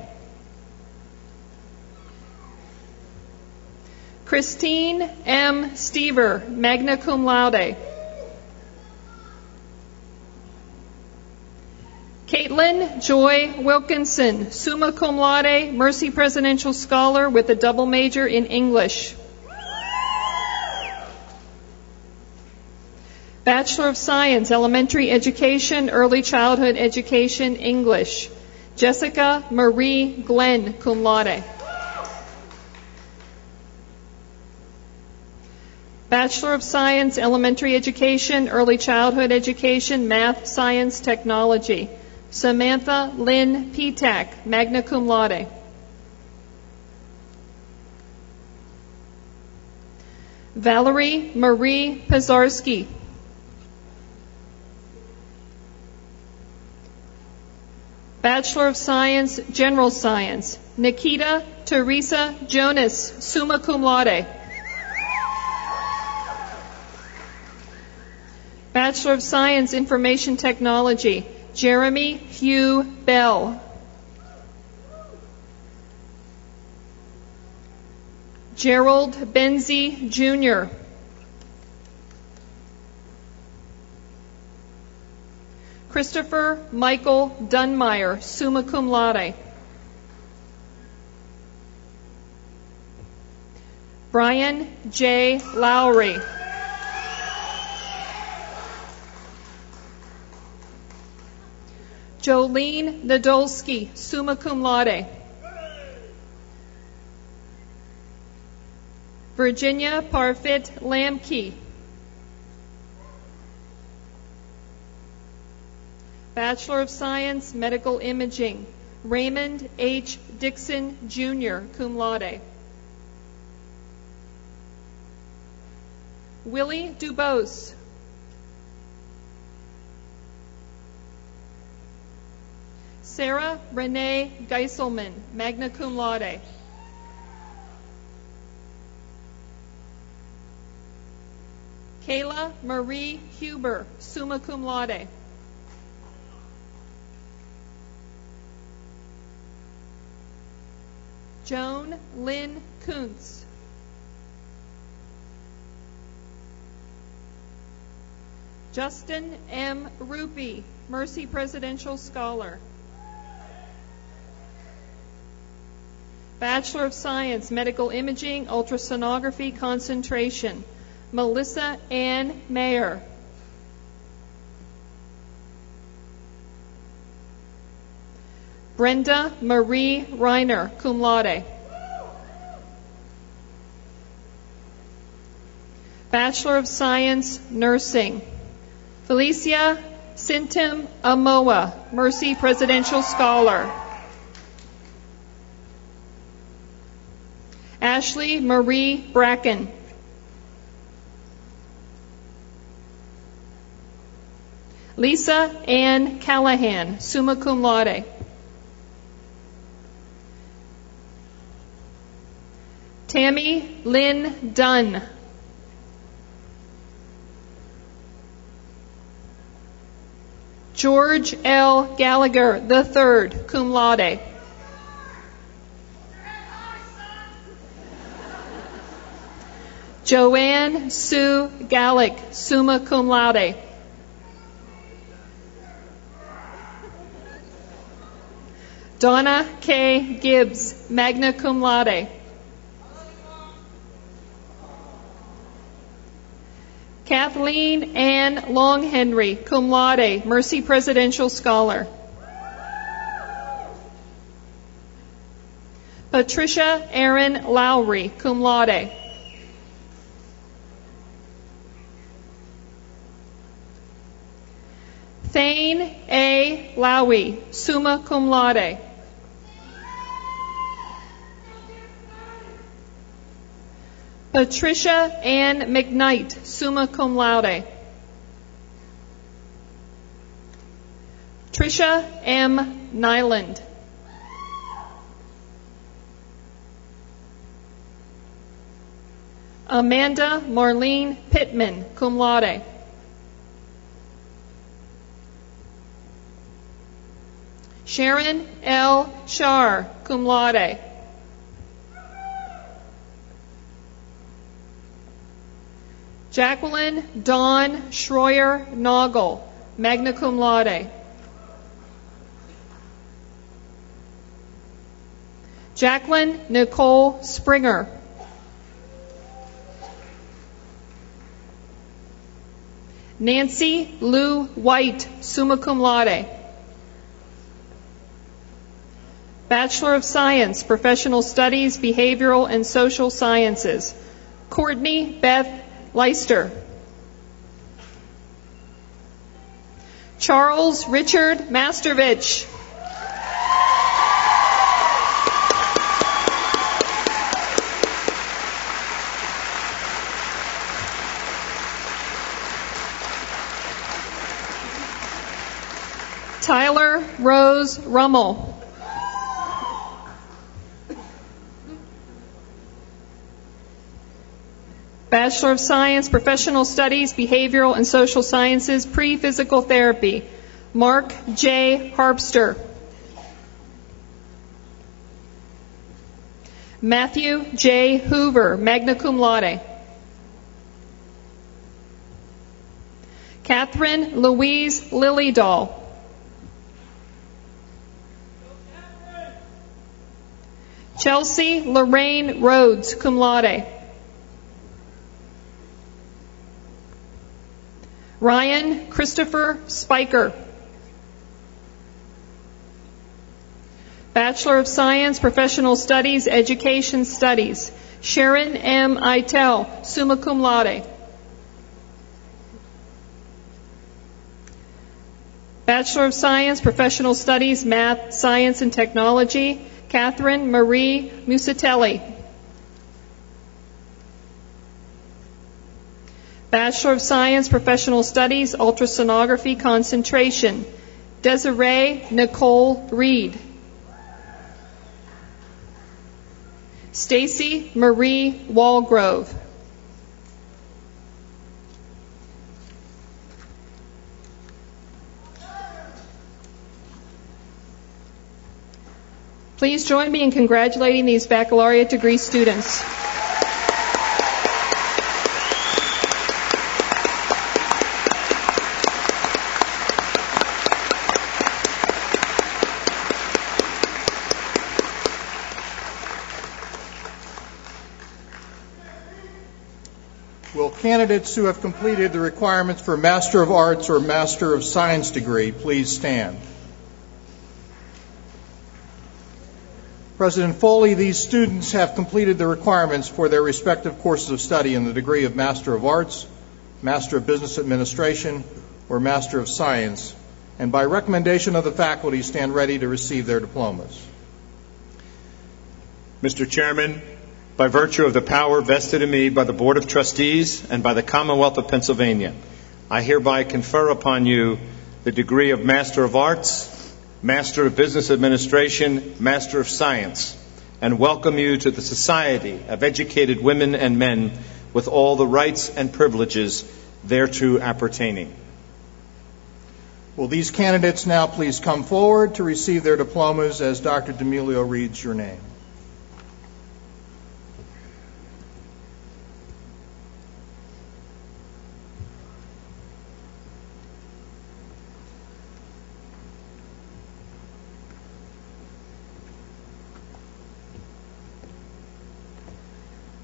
Christine M. Stever, magna cum laude. Caitlin Joy Wilkinson, summa cum laude, Mercy Presidential Scholar with a double major in English. Bachelor of Science, Elementary Education, Early Childhood Education, English. Jessica Marie Glenn, cum laude. Bachelor of Science, Elementary Education, Early Childhood Education, Math, Science, Technology. Samantha Lynn Petak, magna cum laude. Valerie Marie Pizarski. Bachelor of Science, General Science. Nikita Teresa Jonas, summa cum laude. Bachelor of Science, Information Technology. Jeremy Hugh Bell. Gerald Benzie, Jr. Christopher Michael Dunmeyer, summa cum laude. Brian J. Lowry. Jolene Nadolski, summa cum laude. Virginia Parfit Lamke. Bachelor of Science, Medical Imaging. Raymond H. Dixon, Jr., cum laude. Willie Dubose. Sarah Renee Geiselman, magna cum laude. Kayla Marie Huber, summa cum laude. Joan Lynn Kuntz. Justin M. Rupi, Mercy Presidential Scholar. Bachelor of Science, Medical Imaging, Ultrasonography, Concentration. Melissa Ann Mayer. Brenda Marie Reiner, cum laude. Bachelor of Science, Nursing. Felicia Sintim Amoa, Mercy Presidential Scholar. Ashley Marie Bracken. Lisa Ann Callahan, summa cum laude. Tammy Lynn Dunn. George L. Gallagher III, cum laude. Joanne Sue Gallick, summa cum laude. Donna K. Gibbs, magna cum laude. Kathleen Ann Longhenry, cum laude, Mercy Presidential Scholar. Patricia Erin Lowry, cum laude. Thane A. Lowy, summa cum laude. Patricia Ann McKnight, summa cum laude. Tricia M. Nyland. Amanda Marlene Pittman, cum laude. Sharon L. Shar, cum laude. Jacqueline Dawn Schroyer Noggle, magna cum laude. Jacqueline Nicole Springer. Nancy Lou White, summa cum laude. Bachelor of Science, Professional Studies, Behavioral and Social Sciences, Courtney Beth Leister. Charles Richard Mastervich. Tyler Rose Rummel. Bachelor of Science, Professional Studies, Behavioral and Social Sciences, Pre-Physical Therapy, Mark J. Harpster. Matthew J. Hoover, magna cum laude. Catherine Louise Lillydahl. Chelsea Lorraine Rhodes, cum laude. Ryan Christopher Spiker. Bachelor of Science, Professional Studies, Education Studies, Sharon M. Eitel, summa cum laude. Bachelor of Science, Professional Studies, Math, Science, and Technology, Catherine Marie Musatelli. Bachelor of Science, Professional Studies, Ultrasonography Concentration, Desiree Nicole Reed. Stacy Marie Walgrove. Please join me in congratulating these baccalaureate degree students. Will candidates who have completed the requirements for Master of Arts or Master of Science degree please stand? President Foley, these students have completed the requirements for their respective courses of study in the degree of Master of Arts, Master of Business Administration, or Master of Science, and by recommendation of the faculty stand ready to receive their diplomas. Mr. Chairman, by virtue of the power vested in me by the Board of Trustees and by the Commonwealth of Pennsylvania, I hereby confer upon you the degree of Master of Arts, Master of Business Administration, Master of Science, and welcome you to the society of educated women and men with all the rights and privileges thereto appertaining. Will these candidates now please come forward to receive their diplomas as Dr. D'Amelio reads your name?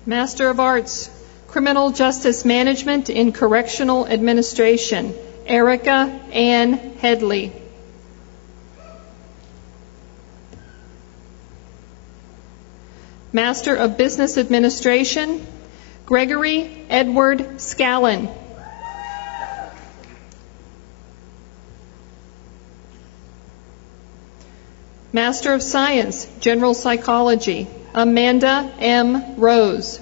Master of Arts, Criminal Justice Management in Correctional Administration, Erica Ann Headley. Master of Business Administration, Gregory Edward Scallon. Master of Science, General Psychology, Amanda M. Rose.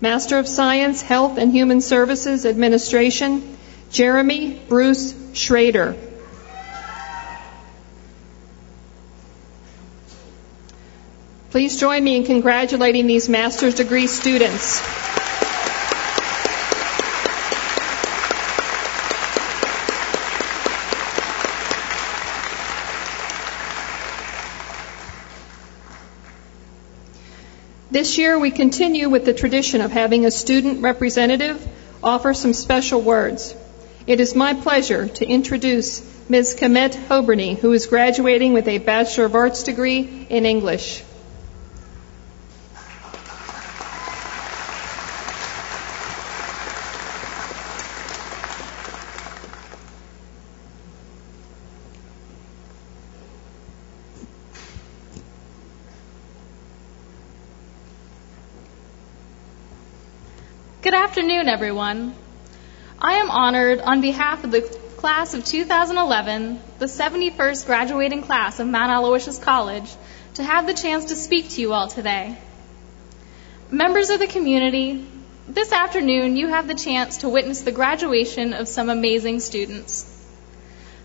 Master of Science, Health and Human Services Administration, Jeremy Bruce Schrader. Please join me in congratulating these master's degree students. This year, we continue with the tradition of having a student representative offer some special words. It is my pleasure to introduce Ms. Kamet Hoberny, who is graduating with a Bachelor of Arts degree in English. Good afternoon, everyone. I am honored on behalf of the class of 2011, the 71st graduating class of Mount Aloysius College, to have the chance to speak to you all today. Members of the community, this afternoon you have the chance to witness the graduation of some amazing students.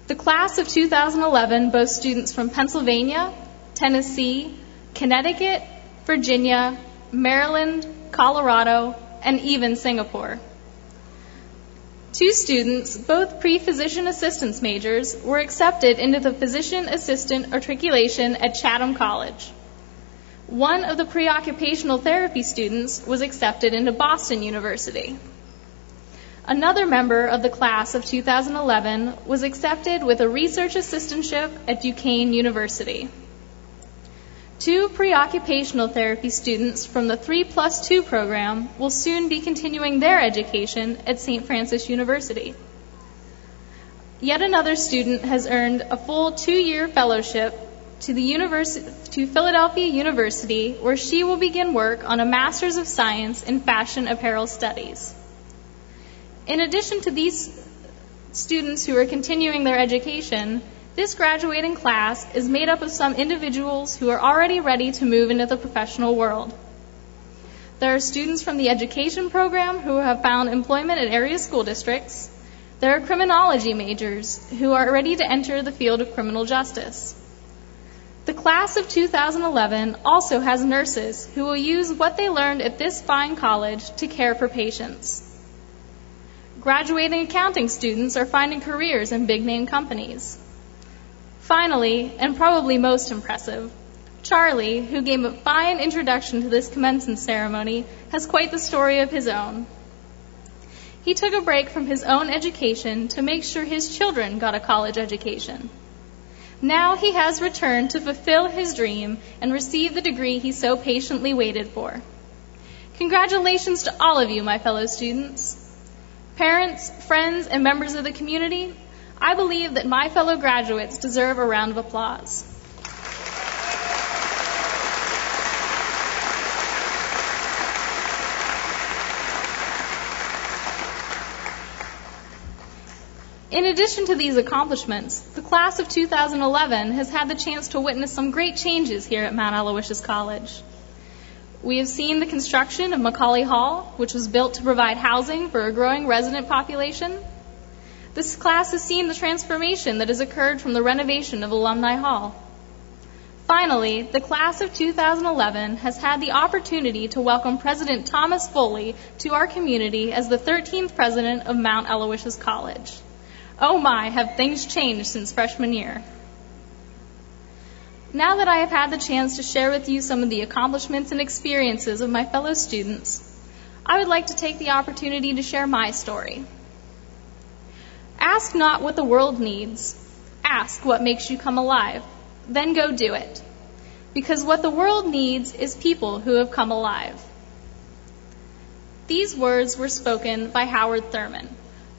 The class of 2011 boasts students from Pennsylvania, Tennessee, Connecticut, Virginia, Maryland, Colorado, and even Singapore. 2 students, both pre-physician assistants majors, were accepted into the physician assistant articulation at Chatham College. One of the pre-occupational therapy students was accepted into Boston University. Another member of the class of 2011 was accepted with a research assistantship at Duquesne University. 2 pre-occupational therapy students from the 3+2 program will soon be continuing their education at St. Francis University. Yet another student has earned a full 2-year fellowship to Philadelphia University, where she will begin work on a Master's of Science in Fashion Apparel Studies. In addition to these students who are continuing their education, this graduating class is made up of some individuals who are already ready to move into the professional world. There are students from the education program who have found employment at area school districts. There are criminology majors who are ready to enter the field of criminal justice. The class of 2011 also has nurses who will use what they learned at this fine college to care for patients. Graduating accounting students are finding careers in big-name companies. Finally, and probably most impressive, Charlie, who gave a fine introduction to this commencement ceremony, has quite the story of his own. He took a break from his own education to make sure his children got a college education. Now he has returned to fulfill his dream and receive the degree he so patiently waited for. Congratulations to all of you, my fellow students. Parents, friends, and members of the community, I believe that my fellow graduates deserve a round of applause. In addition to these accomplishments, the class of 2011 has had the chance to witness some great changes here at Mount Aloysius College. We have seen the construction of Macaulay Hall, which was built to provide housing for a growing resident population. This class has seen the transformation that has occurred from the renovation of Alumni Hall. Finally, the class of 2011 has had the opportunity to welcome President Thomas Foley to our community as the 13th president of Mount Aloysius College. Oh my, have things changed since freshman year. Now that I have had the chance to share with you some of the accomplishments and experiences of my fellow students, I would like to take the opportunity to share my story. Ask not what the world needs. Ask what makes you come alive. Then go do it. Because what the world needs is people who have come alive. These words were spoken by Howard Thurman,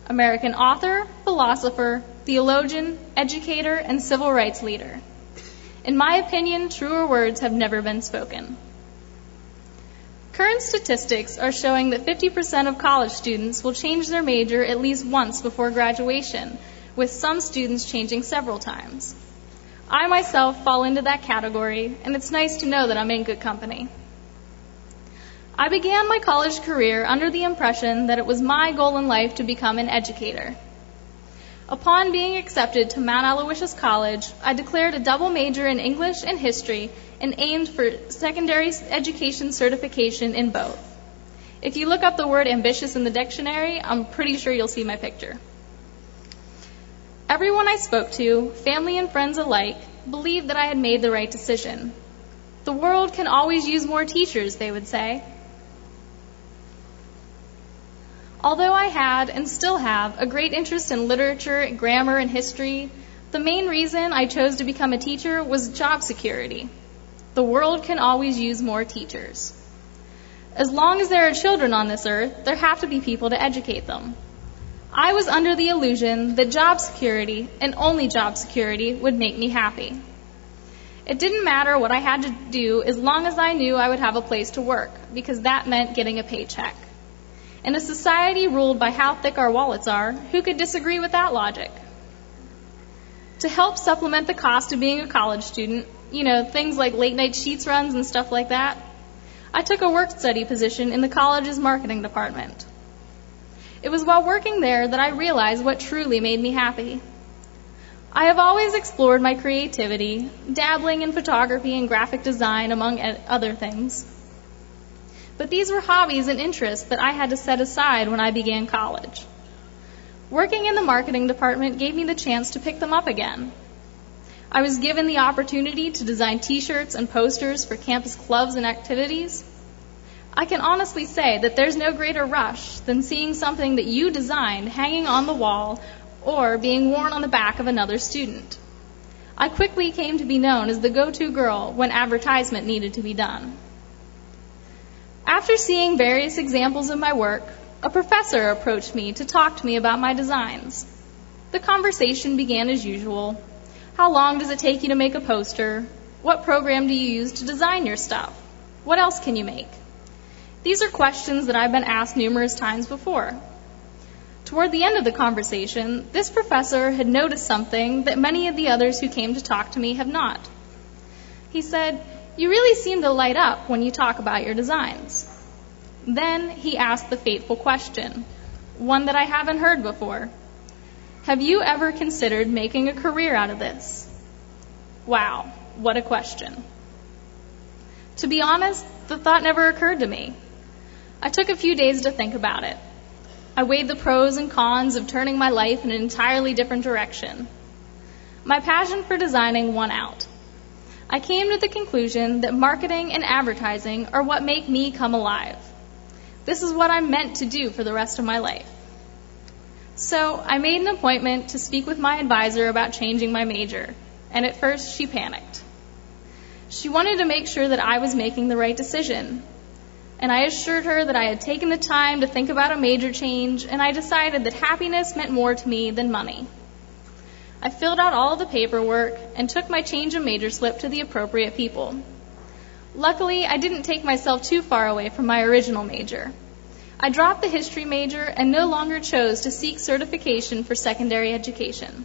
American author, philosopher, theologian, educator, and civil rights leader. In my opinion, truer words have never been spoken. Current statistics are showing that 50% of college students will change their major at least once before graduation, with some students changing several times. I myself fall into that category, and it's nice to know that I'm in good company. I began my college career under the impression that it was my goal in life to become an educator. Upon being accepted to Mount Aloysius College, I declared a double major in English and history and aimed for secondary education certification in both. If you look up the word ambitious in the dictionary, I'm pretty sure you'll see my picture. Everyone I spoke to, family and friends alike, believed that I had made the right decision. The world can always use more teachers, they would say. Although I had and still have a great interest in literature, grammar, and history, the main reason I chose to become a teacher was job security. The world can always use more teachers. As long as there are children on this earth, there have to be people to educate them. I was under the illusion that job security, and only job security, would make me happy. It didn't matter what I had to do as long as I knew I would have a place to work, because that meant getting a paycheck. In a society ruled by how thick our wallets are, who could disagree with that logic? To help supplement the cost of being a college student, things like late night sheets runs and stuff like that, I took a work study position in the college's marketing department. It was while working there that I realized what truly made me happy. I have always explored my creativity, dabbling in photography and graphic design, among other things. But these were hobbies and interests that I had to set aside when I began college. Working in the marketing department gave me the chance to pick them up again. I was given the opportunity to design t-shirts and posters for campus clubs and activities. I can honestly say that there's no greater rush than seeing something that you designed hanging on the wall or being worn on the back of another student. I quickly came to be known as the go-to girl when advertisement needed to be done. After seeing various examples of my work, a professor approached me to talk to me about my designs. The conversation began as usual. How long does it take you to make a poster? What program do you use to design your stuff? What else can you make? These are questions that I've been asked numerous times before. Toward the end of the conversation, this professor had noticed something that many of the others who came to talk to me have not. He said, "You really seem to light up when you talk about your designs." Then he asked the fateful question, one that I haven't heard before. "Have you ever considered making a career out of this?" Wow, what a question. To be honest, the thought never occurred to me. I took a few days to think about it. I weighed the pros and cons of turning my life in an entirely different direction. My passion for designing won out. I came to the conclusion that marketing and advertising are what make me come alive. This is what I'm meant to do for the rest of my life. So I made an appointment to speak with my advisor about changing my major, and at first she panicked. She wanted to make sure that I was making the right decision, and I assured her that I had taken the time to think about a major change, and I decided that happiness meant more to me than money. I filled out all of the paperwork and took my change of major slip to the appropriate people. Luckily, I didn't take myself too far away from my original major. I dropped the history major and no longer chose to seek certification for secondary education.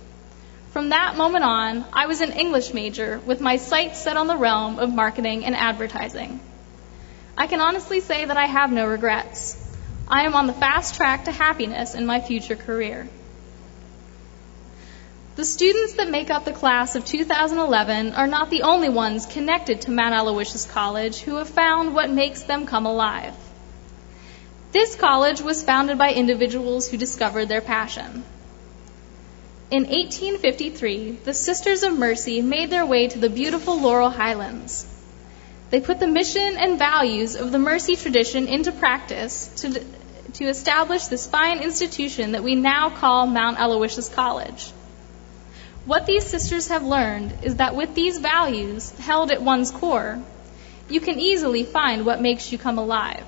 From that moment on, I was an English major with my sights set on the realm of marketing and advertising. I can honestly say that I have no regrets. I am on the fast track to happiness in my future career. The students that make up the class of 2011 are not the only ones connected to Mount Aloysius College who have found what makes them come alive. This college was founded by individuals who discovered their passion. In 1853, the Sisters of Mercy made their way to the beautiful Laurel Highlands. They put the mission and values of the Mercy tradition into practice to establish this fine institution that we now call Mount Aloysius College. What these sisters have learned is that with these values held at one's core, you can easily find what makes you come alive.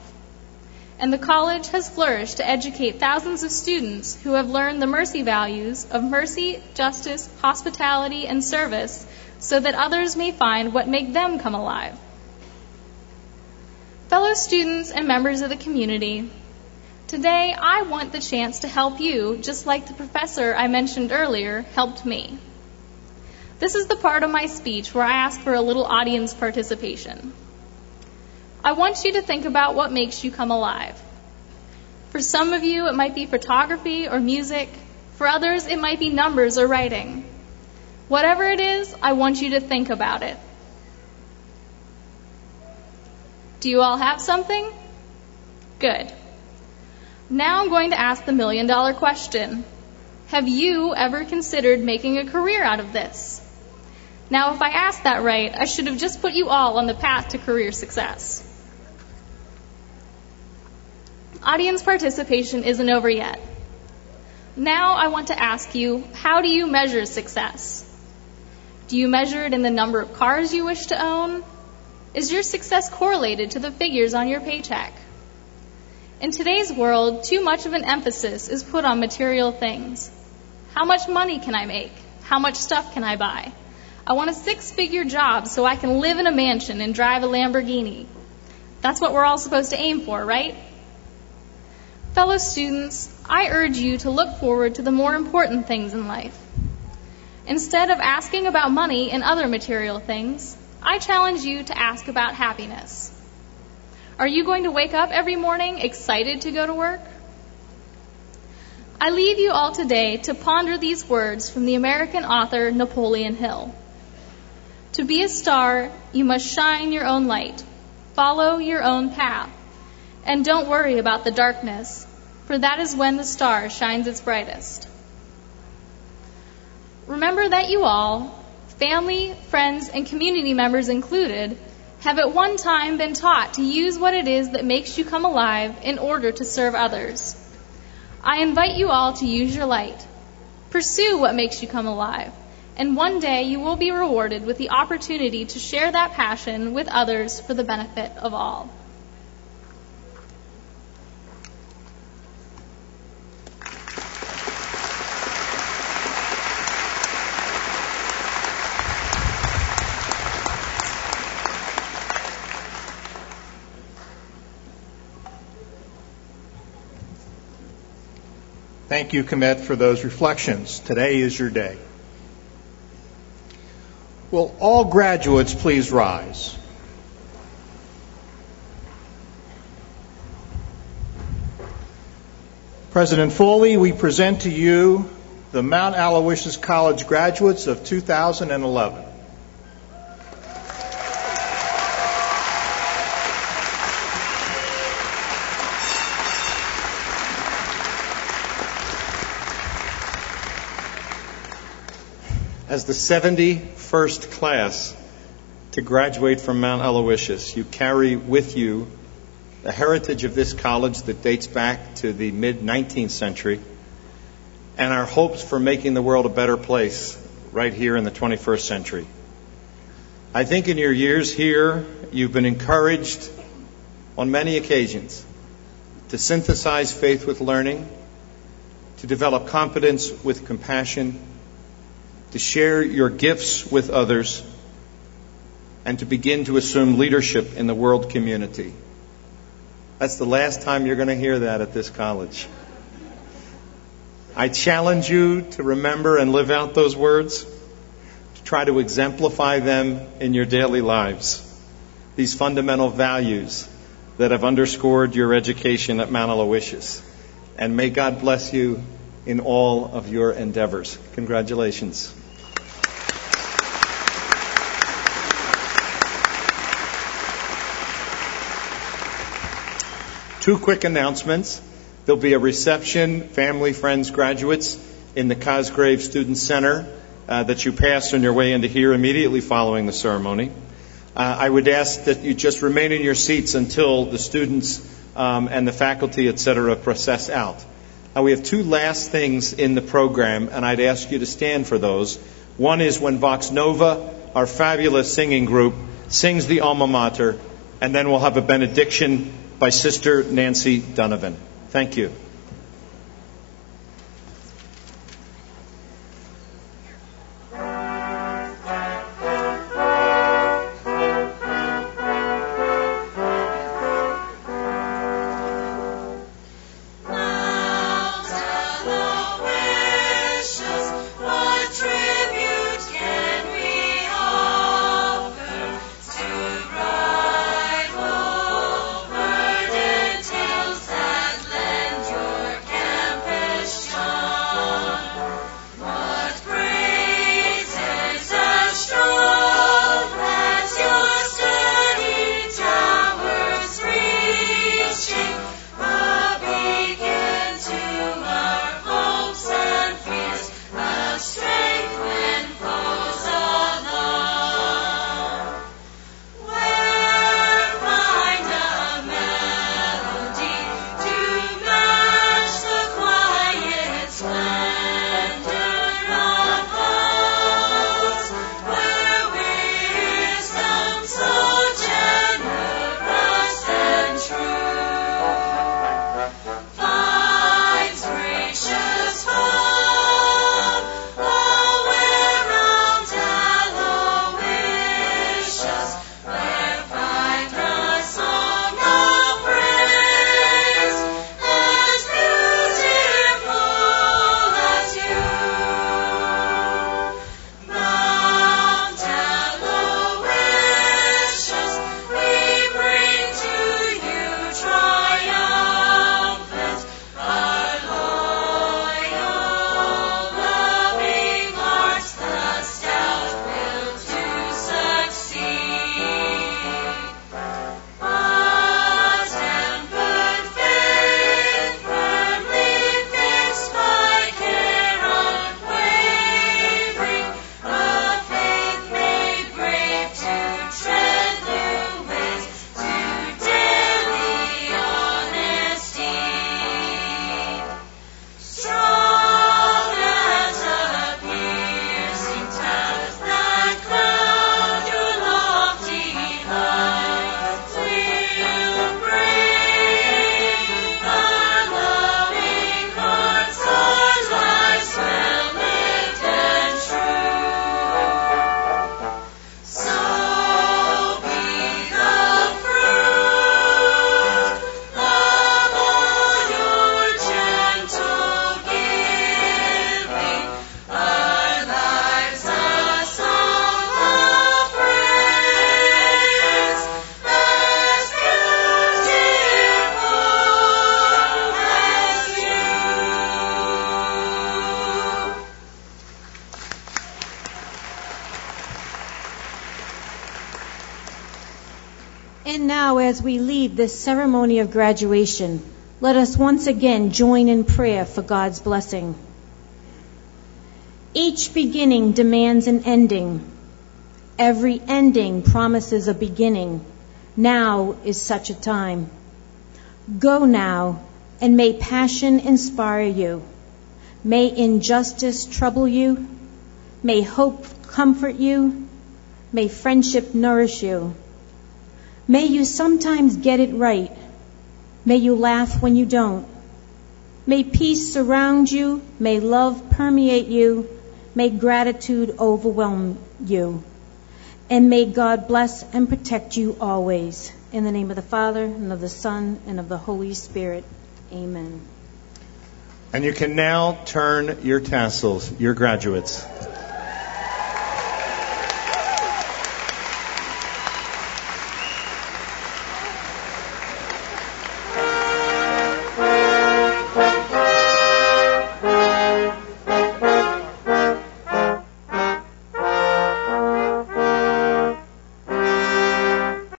And the college has flourished to educate thousands of students who have learned the mercy values of mercy, justice, hospitality, and service so that others may find what make them come alive. Fellow students and members of the community, today I want the chance to help you just like the professor I mentioned earlier helped me. This is the part of my speech where I ask for a little audience participation. I want you to think about what makes you come alive. For some of you, it might be photography or music. For others, it might be numbers or writing. Whatever it is, I want you to think about it. Do you all have something? Good. Now I'm going to ask the million-dollar question. Have you ever considered making a career out of this? Now, if I asked that right, I should have just put you all on the path to career success. Audience participation isn't over yet. Now I want to ask you, how do you measure success? Do you measure it in the number of cars you wish to own? Is your success correlated to the figures on your paycheck? In today's world, too much of an emphasis is put on material things. How much money can I make? How much stuff can I buy? I want a 6-figure job so I can live in a mansion and drive a Lamborghini. That's what we're all supposed to aim for, right? Fellow students, I urge you to look forward to the more important things in life. Instead of asking about money and other material things, I challenge you to ask about happiness. Are you going to wake up every morning excited to go to work? I leave you all today to ponder these words from the American author Napoleon Hill. To be a star, you must shine your own light, follow your own path, and don't worry about the darkness, for that is when the star shines its brightest. Remember that you all, family, friends, and community members included, have at one time been taught to use what it is that makes you come alive in order to serve others. I invite you all to use your light. Pursue what makes you come alive, and one day you will be rewarded with the opportunity to share that passion with others for the benefit of all. Thank you, Comet, for those reflections. Today is your day. Will all graduates please rise? President Foley, we present to you the Mount Aloysius College graduates of 2011. As the 71st class to graduate from Mount Aloysius, you carry with you the heritage of this college that dates back to the mid-19th century and our hopes for making the world a better place right here in the 21st century. I think in your years here, you've been encouraged on many occasions to synthesize faith with learning, to develop competence with compassion, to share your gifts with others, and to begin to assume leadership in the world community. That's the last time you're going to hear that at this college. I challenge you to remember and live out those words, to try to exemplify them in your daily lives, these fundamental values that have underscored your education at Mount Aloysius. And may God bless you in all of your endeavors. Congratulations. Two quick announcements. There'll be a reception, family, friends, graduates, in the Cosgrave Student Center that you pass on your way into here immediately following the ceremony. I would ask that you just remain in your seats until the students and the faculty, etc., process out. We have two last things in the program, and I'd ask you to stand for those. One is when Vox Nova, our fabulous singing group, sings the alma mater, and then we'll have a benediction by Sister Nancy Donovan. Thank you. Your And now, as we leave this ceremony of graduation, let us once again join in prayer for God's blessing. Each beginning demands an ending. Every ending promises a beginning. Now is such a time. Go now, and may passion inspire you. May injustice trouble you. May hope comfort you. May friendship nourish you. May you sometimes get it right. May you laugh when you don't. May peace surround you. May love permeate you. May gratitude overwhelm you. And may God bless and protect you always. In the name of the Father, and of the Son, and of the Holy Spirit. Amen. And you can now turn your tassels, your graduates.